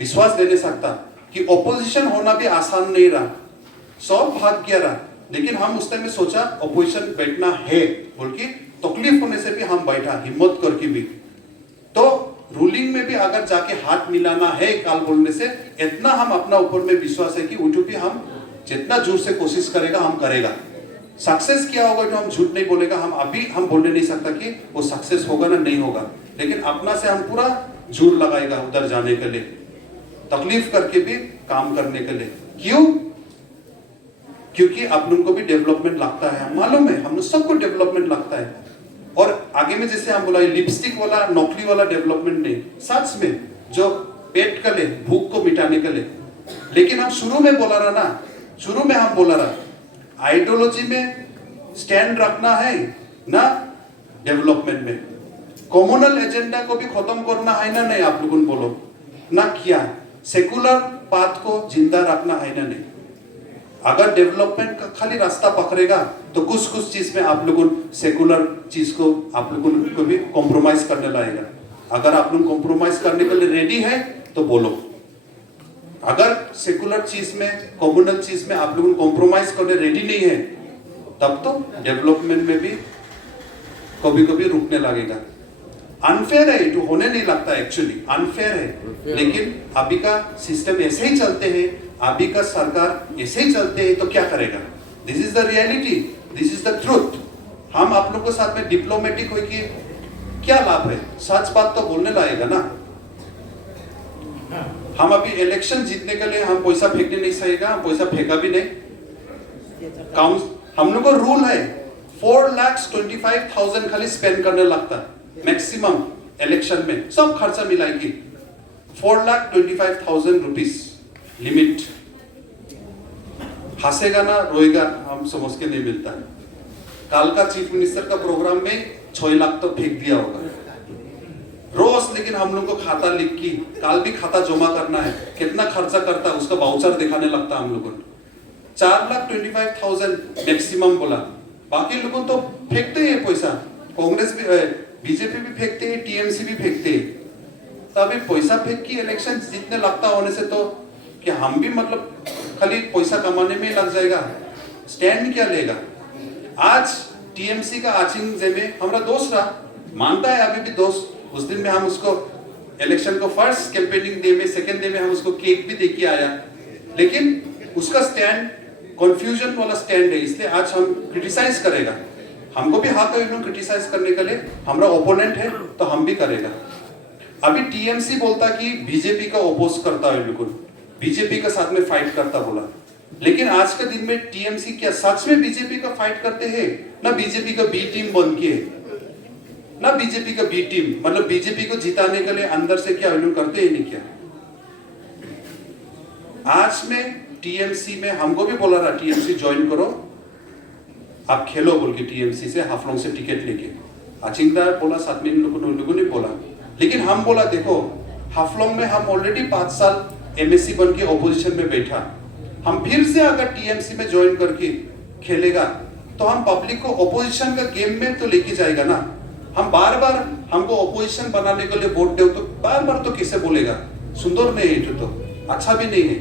विश्वास देने सकता कि ऑपोजिशन होना भी आसान नहीं रहा, सब भाग गया रहा, लेकिन हम उस टाइम में सोचा ऑपोजिशन बैठना है बोल के, तकलीफ होने से भी हम बैठा हिम्मत करके भी। तो रूलिंग में भी अगर जाके हाथ मिलाना है काल बोलने से, इतना हम अपना ऊपर में विश्वास है कि उठो भी हम जितना जोर से कोशिश करेगा हम करेगा। सक्सेस क्या होगा जो हम झूठ नहीं बोलेगा, हम अभी हम बोलने नहीं सकता कि वो सक्सेस होगा ना नहीं होगा, लेकिन अपना से हम पूरा जोर लगाएगा उधर जाने के लिए, तकलीफ करके भी काम करने के लिए। क्यों? क्योंकि आप लोगों को भी डेवलपमेंट लगता है, मालूम है हम लोग सबको डेवलपमेंट लगता है, और आगे में जैसे हम बोला लिपस्टिक वाला नौकरी वाला डेवलपमेंट नहीं, सच में जो पेट के लिए, भूख को मिटाने के लिए। लेकिन हम शुरू में बोला रहा ना, शुरू में हम बोला रहा आइडियोलॉजी में स्टैंड रखना है ना, डेवलपमेंट में कम्युनल एजेंडा को भी खत्म करना है ना नहीं, आप लोगों बोलो ना, क्या सेकुलर पाथ को जिंदा रखना है ना नहीं। अगर डेवलपमेंट का खाली रास्ता पकड़ेगा तो कुछ कुछ चीज में आप लोगों सेकुलर चीज को आप लोगों को भी कॉम्प्रोमाइज करने लगेगा। अगर आप लोग कॉम्प्रोमाइज करने के लिए रेडी है तो बोलो, अगर सेकुलर चीज में, कम्युनल चीज में आप लोगों कॉम्प्रोमाइज करने रेडी नहीं है, तब तो डेवलपमेंट में भी कभी कभी रुकने लगेगा। अनफेयर है, जो होने नहीं लगता, एक्चुअली अनफेयर है, लेकिन अभी का सिस्टम ऐसे ही चलते हैं, अभी का सरकार ऐसे ही चलते हैं, तो क्या करेगा? This is the reality, this is the truth. हम आप लोगों के साथ में डिप्लोमेटिक हो कि क्या लाभ है? सच बात तो बोलने लगेगा ना। हम अभी इलेक्शन जीतने के लिए हम पैसा फेंकने नहीं सकेगा, हम पैसा फेंका भी नहीं। हम लोग को रूल है 4,25,000 खाली स्पेंड करने लगता मैक्सिमम इलेक्शन में, सब खर्चा मिलाएगी 4,25,000 रुपीज लिमिट। हंसेगा ना रोएगा हम समझ के नहीं मिलता। कल का चीफ मिनिस्टर का प्रोग्राम में 6 लाख तो फेंक दिया होगा रोज, लेकिन हम लोग को खाता लिख की कल भी खाता जमा करना है, कितना खर्चा करता है उसका वाउचर दिखाने लगता हम लोगों को। 4,25,000 मैक्सिमम बोला, बाकी लोगों तो फेंकते हैं पैसा, कांग्रेस भी बीजेपी भी फेंकते हैं, टीएमसी भी फेंकते हैं। तो अभी पैसा फेंक की इलेक्शन जीतने लगता होने से तो कि हम भी मतलब खाली पैसा कमाने में लग जाएगा, स्टैंड क्या लेगा? आज टीएमसी का आचिंग में हमारा दोस्त रहा, मानता है अभी भी दोस्त, उस दिन में हम उसको इलेक्शन को फर्स्ट कैंपेनिंग डे में, सेकंड डे में हम उसको केक भी देके आया, लेकिन उसका स्टैंड कंफ्यूजन वाला स्टैंड है, इसलिए आज हम क्रिटिसाइज करेगा। हमको भी हाथ है इन्होंने क्रिटिसाइज करने के लिए, हमारा ओपोनेंट है तो हम भी करेगा। अभी टीएमसी बोलता कि बीजेपी का ओपोज करता है, बिल्कुल बीजेपी के साथ में फाइट करता बोला, लेकिन आज के दिन में टीएमसी क्या सच में बीजेपी का फाइट करते हैं? ना बीजेपी का बी टीम बन के, ना बीजेपी का बी टीम, मतलब बीजेपी को जिताने के लिए अंदर से क्या इन्होंने करते ही नहीं क्या। आज में टीएमसी में हमको भी बोला रहा टीएमसी ज्वाइन करो, आप खेलो बोल के टीएमसी से हाफलोंग से टिकट लेके। अचिंदा बोला, साथ में इन लोगों ने बोला, लेकिन हम बोला देखो हाफलोंग में हम ऑलरेडी 5 साल एमएससी बन के ऑपोजिशन में बैठा, हम फिर से अगर टीएमसी में ज्वाइन करके खेलेगा तो हम पब्लिक को ऑपोजिशन का गेम में तो लेके जाएगा ना। हम बार बार हमको ऑपोजिशन बनाने के लिए वोट दो तो बार बार तो किसे बोलेगा, सुंदर नहीं है तो अच्छा भी नहीं है।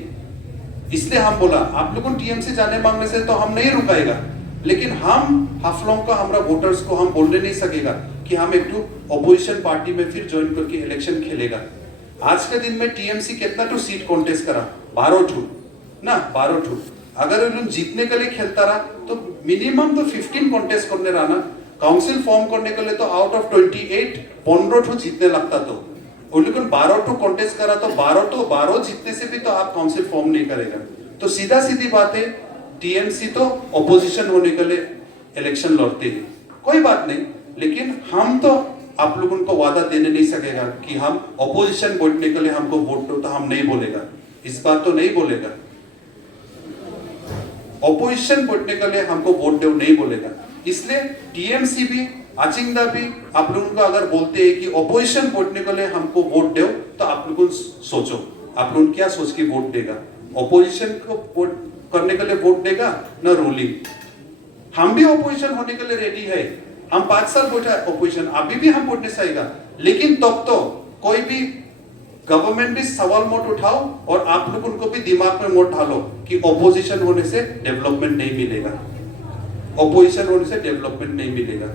इसलिए हम बोला आप लोगों टीएमसी जाने मांगने से तो हम नहीं रुकाएगा, लेकिन हम हाफलोंग का हमारा वोटर्स को हम बोलने नहीं सकेगा कि हम एक ऑपोजिशन पार्टी में फिर ज्वाइन करके इलेक्शन खेलेगा। आज के दिन में टीएमसी कितना तो सीट कॉन्टेस्ट करा, 12 ना 12। अगर उन्होंने जीतने के लिए खेलता रहा तो मिनिमम तो 15 कॉन्टेस्ट करने रहा ना, काउंसिल फॉर्म करने के लिए तो आउट ऑफ 28 15 ठो जीतने लगता तो और लेकिन 12 ठो कॉन्टेस्ट करा तो 12 जीतने से भी तो आप काउंसिल फॉर्म नहीं करेगा। तो सीधा सीधी बात है, टीएमसी तो ऑपोजिशन होने के लिए इलेक्शन लड़ते हैं, कोई बात नहीं, लेकिन हम तो आप लोगों को वादा देने नहीं सकेगा कि हम ऑपोजिशन वोटने के लिए हमको वोट दो, तो हम नहीं बोलेगा, इस बार तो नहीं बोलेगा। ऑपोजिशन वोटने के लिए हमको वोट दो नहीं बोलेगा। इसलिए टीएमसी भी आचिंदा भी आप लोगों को अगर बोलते हैं कि ऑपोजिशन वोटने के लिए हमको वोट दो, तो आप लोगों सोचो आप लोग क्या सोच के वोट देगा, ऑपोजिशन को वोट करने के लिए वोट देगा ना रूलिंग। हम भी ऑपोजिशन होने के लिए रेडी है, हम 5 साल वोटा ऑपोजिशन, अभी भी हम वोटने चाहिएगा, लेकिन तब तो कोई भी गवर्नमेंट भी सवाल मत उठाओ और आप लोगों को भी दिमाग में मत डालो कि ऑपोजिशन होने से डेवलपमेंट नहीं मिलेगा, ऑपोजिशन होने से डेवलपमेंट नहीं मिलेगा।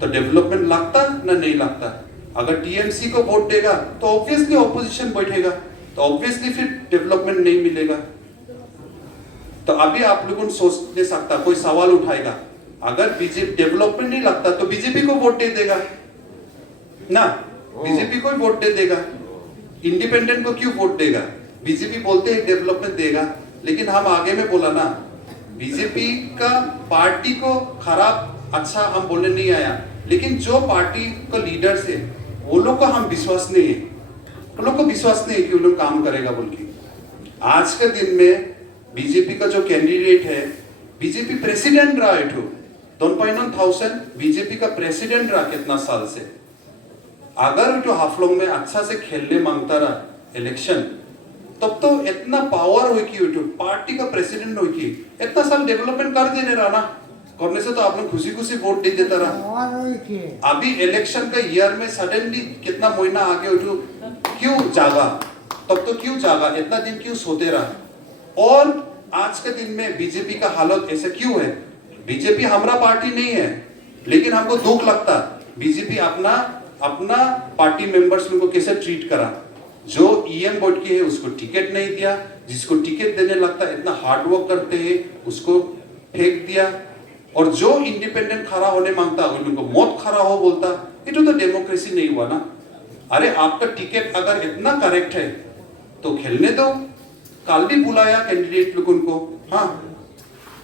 तो डेवलपमेंट लगता ना नहीं लगता, अगर टीएमसी को वोट देगा तो ऑब्वियसली ऑपोजिशन बैठेगा, तो ऑब्वियसली फिर डेवलपमेंट नहीं मिलेगा। तो अभी आप लोगों सोच नहीं सकता, कोई सवाल उठाएगा, अगर बीजेपी डेवलपमेंट नहीं लगता तो बीजेपी को वोट दे देगा ना, बीजेपी को वोट दे देगा, इंडिपेंडेंट को क्यों वोट देगा? बीजेपी बोलते हैं डेवलपमेंट देगा, लेकिन हम आगे में बोला ना, बीजेपी का पार्टी को खराब अच्छा हम बोलने नहीं आया, लेकिन जो पार्टी का लीडर्स है वो लोग को हम विश्वास नहीं है, वो लोग को विश्वास नहीं है कि वो लोग काम करेगा बोल के। आज के दिन में बीजेपी का जो कैंडिडेट है, बीजेपी प्रेसिडेंट रहा है, 2,900 बीजेपी का प्रेसिडेंट रहा कितना साल से। अगर जो हाफलोंग में अच्छा से खेलने मांगता रहा इलेक्शन, तब तो इतना पावर हुई कि पार्टी का प्रेसिडेंट हुई कि इतना साल डेवलपमेंट कर देने रहा ना, करने से तो आप लोग खुशी खुशी वोट दे देता रहा। अभी इलेक्शन का ईयर में सडनली कितना महीना आगे उठो, क्यों जागा? तब तो क्यों जागा, इतना दिन क्यों सोते रहा? और आज के दिन में बीजेपी का हालत ऐसे क्यों है? बीजेपी हमारा पार्टी नहीं है, लेकिन हमको दुख लगता बीजेपी अपना पार्टी मेंबर्स को कैसे ट्रीट करा। जो ईएम बोर्ड के है उसको टिकट नहीं दिया, जिसको टिकट देने लगता इतना हार्ड वर्क करते हैं उसको फेंक दिया, और जो इंडिपेंडेंट खड़ा होने मांगता उनको मौत खड़ा हो बोलता। ये तो डेमोक्रेसी नहीं हुआ ना। अरे आपका टिकट अगर इतना करेक्ट है तो खेलने दो। कल भी बुलाया कैंडिडेट लोगों को, हाँ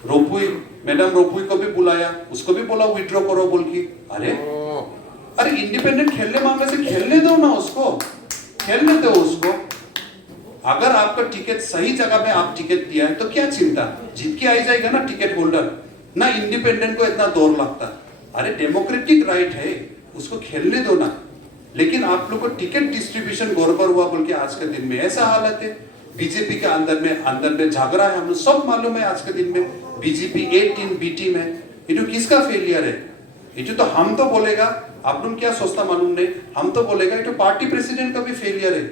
रोपुई मैडम रोपुई को भी बुलाया, उसको भी बोला विड्रॉ करो बोल के। अरे इंडिपेंडेंट खेलने मामले से खेलने दो ना, उसको खेलने दो उसको। अगर आपका टिकट सही जगह में आप टिकट दिया है तो क्या चिंता, जीत के आ जाएगा ना टिकट होल्डर ना। इंडिपेंडेंट को इतना दौर लगता, अरे डेमोक्रेटिक राइट है, उसको खेलने दो ना। लेकिन आप लोग को टिकट डिस्ट्रीब्यूशन गड़बड़ हुआ बोल के आज के दिन में ऐसा हालत है। बीजेपी के अंदर में झगड़ा है, हम लोग सब मालूम है। आज के दिन में बीजेपी ए टीम बी टीम है, ये तो किसका फेलियर है? ये तो हम तो बोलेगा, आप लोग क्या सोचता मालूम नहीं, हम तो बोलेगा ये तो पार्टी प्रेसिडेंट का भी फेलियर है।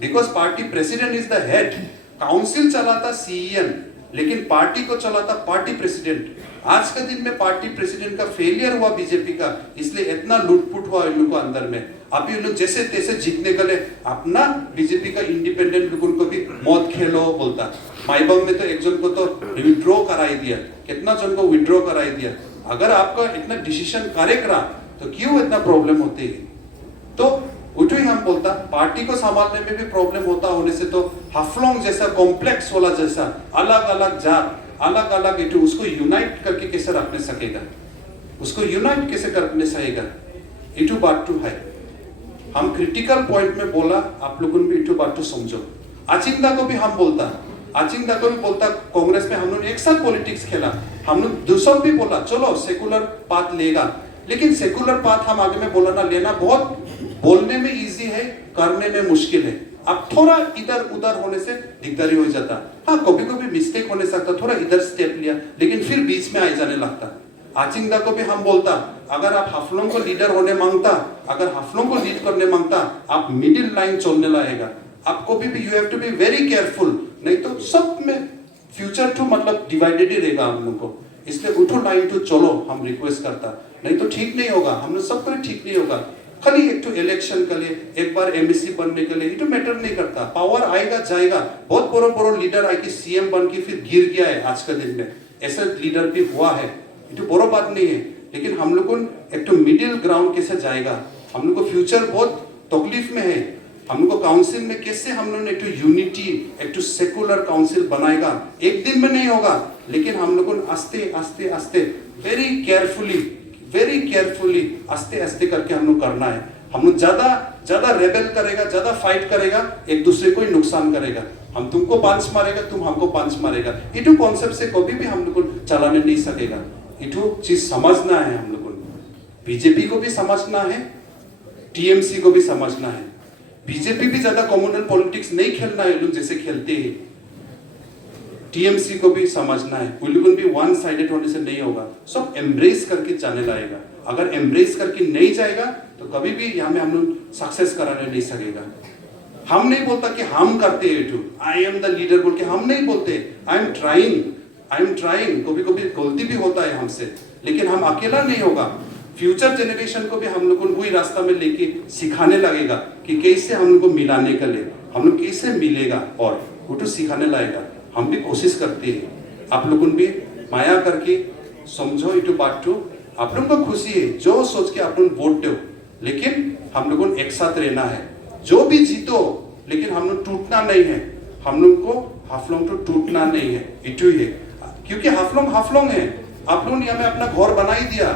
Because party president is the head, council चलाता सीएम, लेकिन पार्टी को चलाता पार्टी प्रेसिडेंट। आज के दिन में पार्टी प्रेसिडेंट का फेलियर हुआ बीजेपी का, इसलिए इतना लूटपुट हुआ इन लोगों को अंदर में। अभी उन लोग जैसे तैसे जीतने के लिए अपना बीजेपी का इंडिपेंडेंट लोगों को भी मौत खेलो बोलता। माइबम में तो एक जन को तो विड्रॉ कराई दिया, कितना जन को विड्रॉ कराई दिया। अगर आपका इतना डिसीजन करेक्ट रहा तो क्यों इतना प्रॉब्लम होती है? तो उठो ही हम बोलता पार्टी को संभालने में भी प्रॉब्लम होता होने से तो हाफलोंग जैसा कॉम्प्लेक्स वाला जैसा अलग अलग जात अलग अलग इटू उसको यूनाइट करके कैसे रखने सकेगा, उसको यूनाइट कैसे करने सकेगा? इटू बात टू है। हम क्रिटिकल पॉइंट में बोला, आप लोगों ने भी इटू बात टू समझो। आचिंदा को भी हम बोलता, आचिंदा को भी बोलता, कांग्रेस में हम लोग एक साथ पॉलिटिक्स खेला, हम लोग दूसरा भी बोला चलो सेकुलर पाथ लेगा, लेकिन सेकुलर पाथ हम आगे में बोला ना लेना बहुत बोलने में इजी है, करने में मुश्किल है। अब थोड़ा इधर उधर होने से दिकदारी हो जाता। हाँ कभी कभी मिस्टेक होने सकता, थोड़ा इधर स्टेप लिया लेकिन फिर बीच में आ जाने लगता। आचिंदा को भी हम बोलता अगर आप हाफलों को लीडर होने मांगता, अगर हाफलों को लीड करने मांगता, आप मिडिल लाइन चलने लगेगा। आपको भी you have to be very careful, नहीं तो सब में फ्यूचर टू मतलब डिवाइडेड ही रहेगा हम लोग को। इसलिए उठो लाइन टू चलो, हम रिक्वेस्ट करता, नहीं तो ठीक नहीं होगा, हम लोग सब पर ठीक नहीं होगा। खाली एक तो इलेक्शन के लिए एक बार एमएससी बनने के लिए ये तो मैटर नहीं करता। पावर आएगा जाएगा, बहुत बड़ो लीडर आए कि सीएम बन के फिर गिर गया है आज के दिन में, ऐसा लीडर भी हुआ है, ये तो बड़ो बात नहीं है। लेकिन हम लोग को एक तो मिडिल ग्राउंड कैसे जाएगा, हम लोग को फ्यूचर बहुत तकलीफ में है। हम लोग को काउंसिल में कैसे हम लोग एक तो यूनिटी, एक तो सेकुलर काउंसिल बनाएगा, एक दिन में नहीं होगा, लेकिन हम लोग को आस्ते आस्ते आस्ते वेरी केयरफुली आस्ते आस्ते करके हम लोग करना है। हम लोग ज्यादा रेबेल करेगा, ज्यादा फाइट करेगा, एक दूसरे को ही नुकसान करेगा। हम तुमको पांच मारेगा, तुम हमको पांच मारेगा, इटू कॉन्सेप्ट से कभी भी हम लोग को चलाने नहीं सकेगा। इटू चीज समझना है हम लोग को, बीजेपी को भी समझना है, टीएमसी को भी समझना है। बीजेपी भी ज्यादा कम्युनल पॉलिटिक्स नहीं खेलना है लोग जैसे खेलते हैं। टीएमसी को भी समझना है, वो लोग भी वन साइडेड होने से नहीं होगा, सब एम्ब्रेस करके जाने लाएगा। अगर एम्ब्रेस करके नहीं जाएगा तो कभी भी यहाँ में हम लोग सक्सेस कराने नहीं सकेगा। हम नहीं बोलता कि हम करते हैं, आई एम द लीडर बोल के हम नहीं बोलते, आई एम ट्राइंग। कभी कभी गलती भी होता है हमसे, लेकिन हम अकेला नहीं होगा। फ्यूचर जनरेशन को भी हम लोग को वही रास्ता में लेके सिखाने लगेगा कि कैसे हम लोग को मिलाने के लिए हम लोग कैसे मिलेगा, और वो तो सिखाने लाएगा। हम भी कोशिश करते हैं, आप लोगों भी माया करके समझो इटू बात टू। आप लोगों को खुशी है जो सोच के आप लोग वोट दो, लेकिन हम लोगों को एक साथ रहना है। जो भी जीतो, लेकिन हम लोग टूटना नहीं है। हम लोग को हाफलोंग तो टूटना नहीं है, इटू ही है, क्योंकि हाफलोंग है। आप लोगों ने यहाँ में अपना घर बनाई दिया,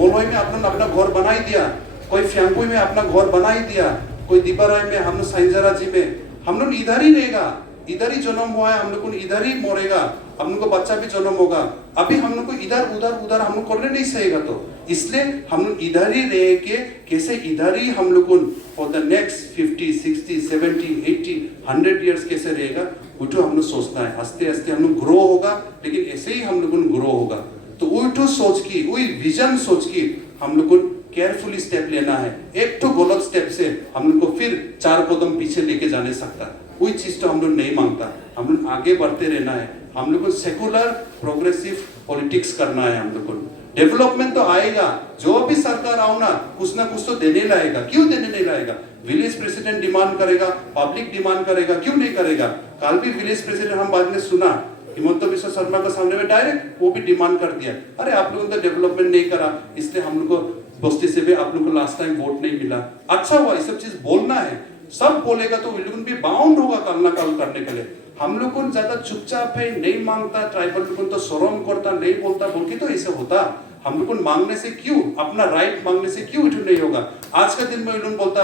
मोलोई में आप लोग अपना घर बनाई दिया, कोई फ्यांगपुई में अपना घर बनाई दिया, कोई दीपाराय में, हम लोग साइंजरा जी में, हम लोग इधर ही रहेगा, इधर ही जन्म हुआ है, हम लोग को इधर ही मरेगा, हम लोग को बच्चा भी जन्म होगा। अभी हम लोग को इधर उधर हम लोग करने नहीं सकेगा, तो इसलिए हम लोग इधर ही रह के कैसे इधर ही हम लोग को फॉर द नेक्स्ट 50, 60, 70, 80, 100 ईयर्स कैसे रहेगा, वो तो हम लोग सोचना है। आस्ते आस्ते हम लोग ग्रो होगा, लेकिन ऐसे ही हम लोग ग्रो होगा। तो वही तो सोच की, वही विजन सोच की हम लोग को केयरफुली स्टेप लेना है। एक तो गलत स्टेप से हम लोग को फिर 4 कदम पीछे लेके जाने सकता, वही चीज तो हम लोग नहीं मांगता। हम लोग आगे बढ़ते रहना है, हम लोग को सेकुलर प्रोग्रेसिव पॉलिटिक्स करना है। हम लोग को डेवलपमेंट तो आएगा, जो भी सरकार आओ ना कुछ तो देने लाएगा। क्यों देने नहीं लाएगा? विलेज प्रेसिडेंट डिमांड करेगा, पब्लिक डिमांड करेगा, क्यों नहीं करेगा? कल भी विलेज प्रेसिडेंट हम बाद में सुना हिमंत बिश्व शर्मा के सामने में डायरेक्ट वो भी डिमांड कर दिया, अरे आप लोगों ने तो डेवलपमेंट नहीं करा, इसलिए हम लोग को बस्ती से भी आप लोग को लास्ट टाइम वोट नहीं मिला। अच्छा हुआ, ये सब चीज बोलना है। सब बोलेगा तो वो लोग भी बाउंड होगा कल ना कल करने के लिए। हम लोग को ज्यादा चुपचाप है, नहीं मांगता, ट्राइबल लोग तो शर्म करता, नहीं बोलता बोल के तो ऐसे होता। हम लोग को मांगने से क्यों, अपना राइट मांगने से क्यों इठू नहीं होगा? आज का दिन में उन्होंने बोलता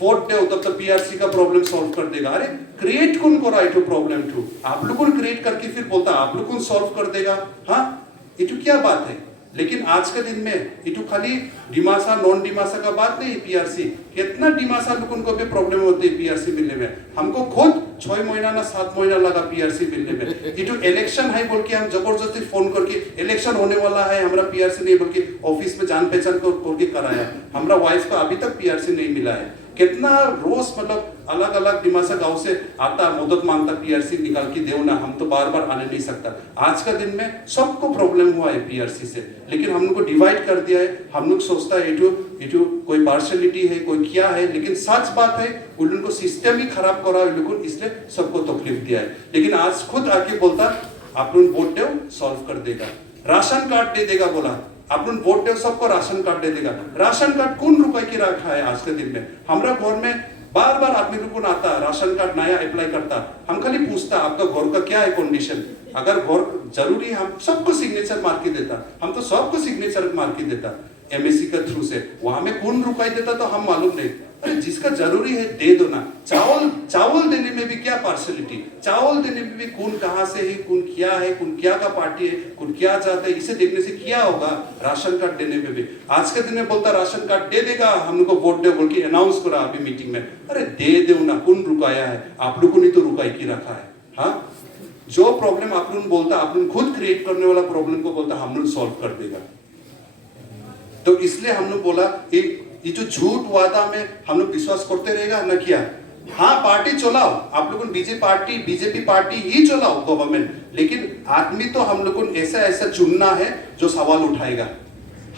वोट दे तब तो पीआरसी का प्रॉब्लम सॉल्व कर देगा। अरे क्रिएट कौन करा इठू प्रॉब्लम टू? आप लोग को क्रिएट करके फिर बोलता आप लोग को सॉल्व कर देगा। हाँ, इठू क्या बात है? लेकिन आज के दिन में इटू खाली डिमासा नॉन डिमासा का बात नहीं। पीआरसी कितना डिमासा लोगों को भी प्रॉब्लम होती है पीआरसी मिलने में। हमको खुद 6 महीना ना 7 महीना लगा पीआरसी मिलने में। इटू इलेक्शन है बोल के हम जबरदस्ती फोन करके इलेक्शन होने वाला है, हमारा पीआरसी नहीं बोल के ऑफिस में जान पहचान करके कराया। हमारा वाइफ का अभी तक पीआरसी नहीं मिला है। कितना रोज मतलब अलग अलग दिमासा गांव से आता, मदद मांगता, पीआरसी निकाल के दो ना। हम तो बार बार आने नहीं सकता। आज का दिन में सबको प्रॉब्लम हुआ है पीआरसी से, लेकिन हम लोग को डिवाइड कर दिया है। हम लोग सोचता है इटू कोई पार्शलिटी है, कोई क्या है, लेकिन सच बात है उन लोगों को सिस्टम ही खराब करा है लोगों, इसलिए सबको तकलीफ दिया है। लेकिन आज खुद आके बोलता आप लोग वोट दो सॉल्व कर देगा, राशन कार्ड दे देगा, बोला आप लोग वोट दो सबको राशन कार्ड दे देगा। राशन कार्ड कौन रुपए की रखा है आज के दिन में? हमारा घर में बार बार आदमी लोग को आता, राशन कार्ड नया अप्लाई करता, हम खाली पूछता आपका घर का क्या है कंडीशन। अगर घर जरूरी है हम सबको सिग्नेचर मार के देता, हम तो सबको सिग्नेचर मार के देता एमएससी के थ्रू से। वहां में कौन रुपए देता तो हम मालूम नहीं। अरे जिसका जरूरी है दे दो ना। चावल देने में भी क्या पार्शलिटी, चावल देने में भी कौन कहां से है, कौन क्या है, कौन क्या का पार्टी है, कौन क्या चाहता है, इसे देखने से क्या होगा? राशन कार्ड देने में भी आज के दिन में बोलता राशन कार्ड दे देगा, हम लोग को वोट दे बोल के अनाउंस करा अभी मीटिंग में। अरे दे दो ना, कौन रुकाया है? आप लोगों ने तो रुकाई की रखा है। हाँ, जो प्रॉब्लम आप लोग बोलता, आप लोग खुद क्रिएट करने वाला प्रॉब्लम को बोलता हम लोग सॉल्व कर देगा। तो इसलिए हम लोग बोला ये जो झूठ वादा में हम लोग विश्वास करते रहेगा ना क्या? हाँ, पार्टी चलाओ, आप लोगों बीजेपी पार्टी ही चलाओ गवर्नमेंट, लेकिन आदमी तो हम लोगों को ऐसा चुनना है जो सवाल उठाएगा।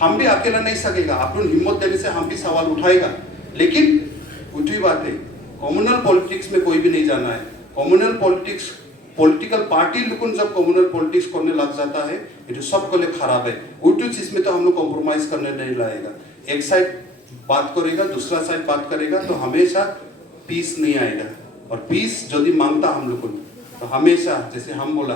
हम भी अकेला नहीं सकेगा, आप लोग हिम्मत देने से हम भी सवाल उठाएगा। लेकिन उठी बात है, कम्युनल पॉलिटिक्स में कोई भी नहीं जाना है। कम्युनल पॉलिटिक्स पॉलिटिकल पार्टी लोग जब कम्युनल पॉलिटिक्स करने लग जाता है ये तो सबको लिए खराब है। उल्टी चीज में तो हम लोग कॉम्प्रोमाइज करने नहीं लाएगा। एक साइड बात करेगा दूसरा साइड बात करेगा तो हमेशा पीस नहीं आएगा। और पीस यदि मांगता हम लोग को तो हमेशा जैसे हम बोला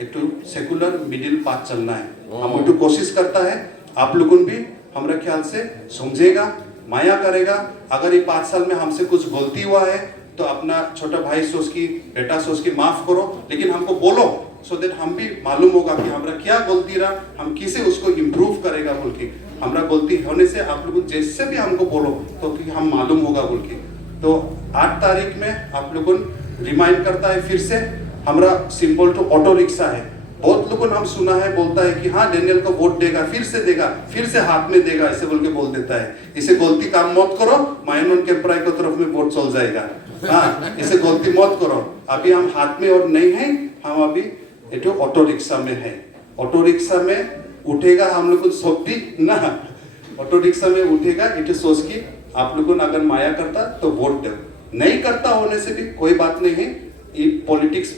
एक तो सेकुलर मिडिल पाथ चलना है। हम तो कोशिश करता है आप लोगों भी हमारे ख्याल से समझेगा माया करेगा। अगर ये 5 साल में हमसे कुछ गलती हुआ है तो अपना छोटा भाई सोच की बेटा सोच की माफ करो, लेकिन हमको बोलो सो दैट हम भी मालूम होगा कि हमारा क्या गलती रहा, हम किसे उसको इम्प्रूव करेगा बोल के। हमारा गलती होने से आप लोग जैसे भी हमको बोलो तो कि हम मालूम होगा बोल के। तो 8 तारीख में आप लोगों रिमाइंड करता है फिर से हमारा सिंबल तो ऑटो रिक्शा है। बहुत लोगों ने हम सुना है बोलता है कि हाँ डेनियल को वोट देगा फिर से हाथ में देगा ऐसे बोल के बोल देता है। इसे गलती काम मत करो, मायनन कैंपराई की तरफ में वोट चल जाएगा। हाँ इसे गलती मत करो। अभी हम हाथ में और नहीं है, हम अभी ये तो ऑटो रिक्शा में है। ऑटो रिक्शा में उठेगा हम लोग सब भी ना, ऑटो रिक्शा में उठेगा ये सोच की आप लोगों ने अगर माया करता तो वोट दो, नहीं करता होने से भी कोई बात नहीं है। ये पॉलिटिक्स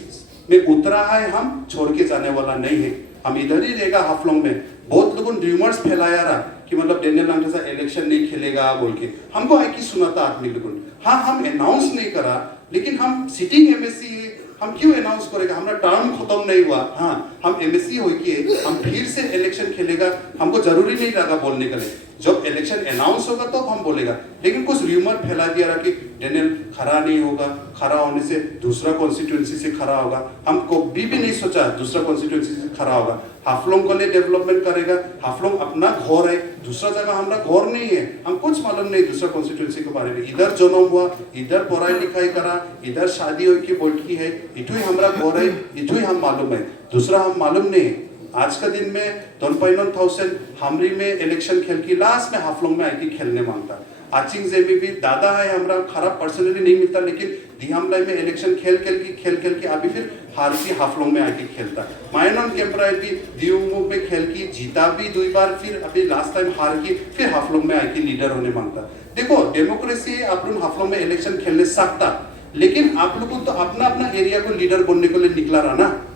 में उतरा है, हम छोड़ के जाने वाला नहीं है, हम इधर ही रहेगा हाफलोंग में। बहुत लोगों ने र्यूमर्स फैलाया रहा कि मतलब डेनियल लांगसा इलेक्शन नहीं खेलेगा बोल के। हमको है कि सुना था आदमी लोगों ने, हाँ हम अनाउंस नहीं करा लेकिन हम सिटिंग एमएससी है, हम क्यों अनाउंस करेगा, हमारा टर्म खत्म नहीं हुआ। हाँ हम एमएससी हो के हम फिर से इलेक्शन खेलेगा, हमको जरूरी नहीं लगा बोलने के लिए। जब इलेक्शन अनाउंस होगा तो हम बोलेगा। लेकिन कुछ र्यूमर फैला दिया रहा कि डेनियल खड़ा नहीं होगा, खड़ा होने से दूसरा कॉन्स्टिट्यूएंसी से खड़ा होगा। हम कभी भी नहीं सोचा दूसरा कॉन्स्टिट्यूएंसी से खड़ा होगा। हाफलोंग को लिए डेवलपमेंट करेगा, हाफलोंग अपना घर है, दूसरा जगह हमारा घर नहीं है। हम कुछ मालूम नहीं दूसरा कॉन्स्टिट्यूएंसी के बारे में। इधर जन्म हुआ, इधर पढ़ाई लिखाई करा, इधर शादी हो की बैठी है, इठू ही हमारा घर है, इठू ही हम मालूम है, दूसरा हम मालूम नहीं है। आज का दिन में 1,000 हमरी में इलेक्शन खेल की लास्ट में हाफलोंग में आके खेलने मांगता। आचिंग जेबी भी दादा है हमारा, खराब पर्सनली नहीं मिलता लेकिन दिहामलाई में इलेक्शन खेल के अभी फिर हार की हाफलोंग में आके खेलता। मायनन कैंपराई भी दियुंगमुख में खेल की जीता भी 2 बार, फिर अभी लास्ट टाइम हार की फिर हाफलोंग में आके लीडर होने मांगता। देखो डेमोक्रेसी है, आप लोग हाफलोंग में इलेक्शन खेलने सकता, लेकिन आप लोगों तो अपना अपना एरिया को लीडर बनने के लिए निकला रहा ना।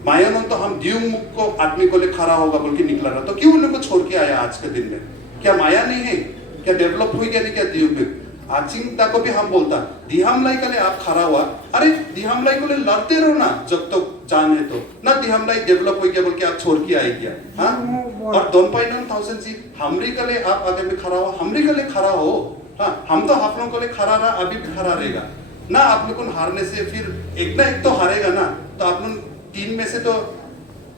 मायानन तो हम दियुंगमुख को आदमी को लिए खड़ा होगा बोल के निकला रहा, तो क्यों उन लोग को छोड़ के आया आज के दिन में? क्या माया नहीं है? क्या डेवलप हुई क्या नहीं? क्या दियुंगमुख आचिंगता को भी हम बोलता दिहामलाई के लिए आप खड़ा हुआ, अरे दिहामलाई को लिए लड़ते रहो ना जब तक जान है तो ना। दिहामलाई डेवलप हो गया बोल के आप छोड़ के आए क्या? हाँ और 2,000 जी हमरी के लिए आप आगे में खड़ा हो, हमरी के लिए खड़ा हो। हाँ हम तो हाफलों को लिए खड़ा रहा, अभी भी खड़ा रहेगा ना। आप लोग हारने से फिर एक ना एक तो हारेगा ना, तो आप लोग 3 में से तो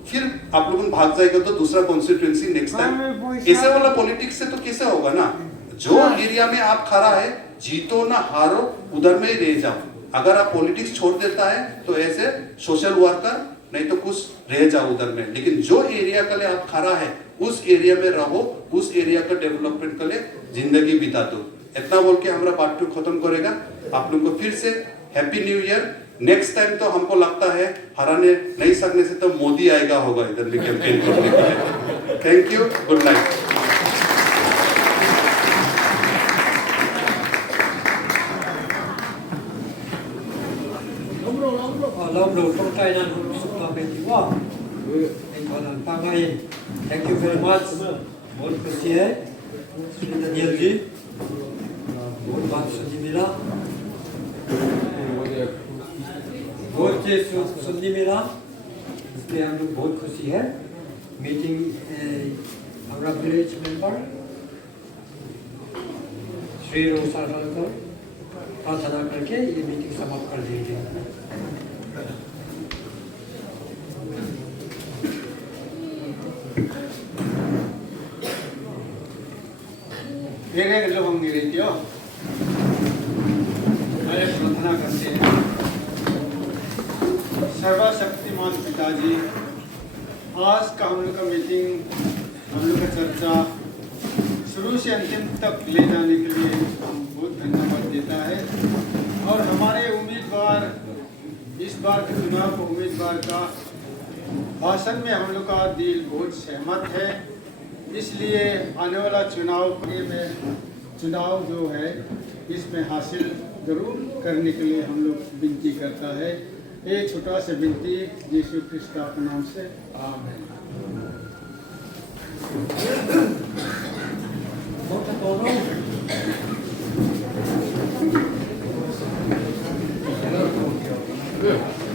फिर आप लोगों भाग जाएगा तो दूसरा कॉन्स्टिट्यूएंसी नेक्स्ट टाइम। ऐसे वाला पॉलिटिक्स से तो कैसे होगा ना। जो एरिया में आप खड़ा है जीतो ना हारो उधर में ही रह जाओ। अगर आप पॉलिटिक्स छोड़ देता है तो ऐसे सोशल वर्कर नहीं तो कुछ रह जाओ उधर में। लेकिन जो एरिया के लिए आप खड़ा है उस एरिया में रहो, उस एरिया का डेवलपमेंट के लिए जिंदगी बिता दो। इतना बोल के हमारा पार्ट 2 खत्म करेगा। आप लोग को फिर से happy new year. Next time तो हमको लगता है हराने नहीं सकने से तो मोदी आएगा होगा इधर में कैंपेन करने के लिए। Thank you, good night. Thank you very much. बहुत खुशी है श्री डेनियल जी, बहुत बात सुनी मिला, बहुत चीज सुनने मिला, इसलिए हम लोग बहुत खुशी है। मीटिंग हमारा विलेज मेंबर श्री रोसार को प्रार्थना करके ये मीटिंग समाप्त कर दीजिए। मेरे लोग हम गिरेंगे मैं प्रार्थना करते हैं। सर्वशक्तिमान पिताजी, आज का हम लोग का मीटिंग, हम लोग का चर्चा शुरू से अंतिम तक ले जाने के लिए हम बहुत धन्यवाद देता है। और हमारे उम्मीदवार, इस बार के चुनाव के उम्मीदवार का भाषण में हम लोग का दिल बहुत सहमत है। इसलिए आने वाला चुनाव जो है इसमें हासिल जरूर करने के लिए हम लोग विनती करता है। ये छोटा सा विनती यीशु ख्रिस्त के नाम से आमीन। Volta Paulo. Yeah.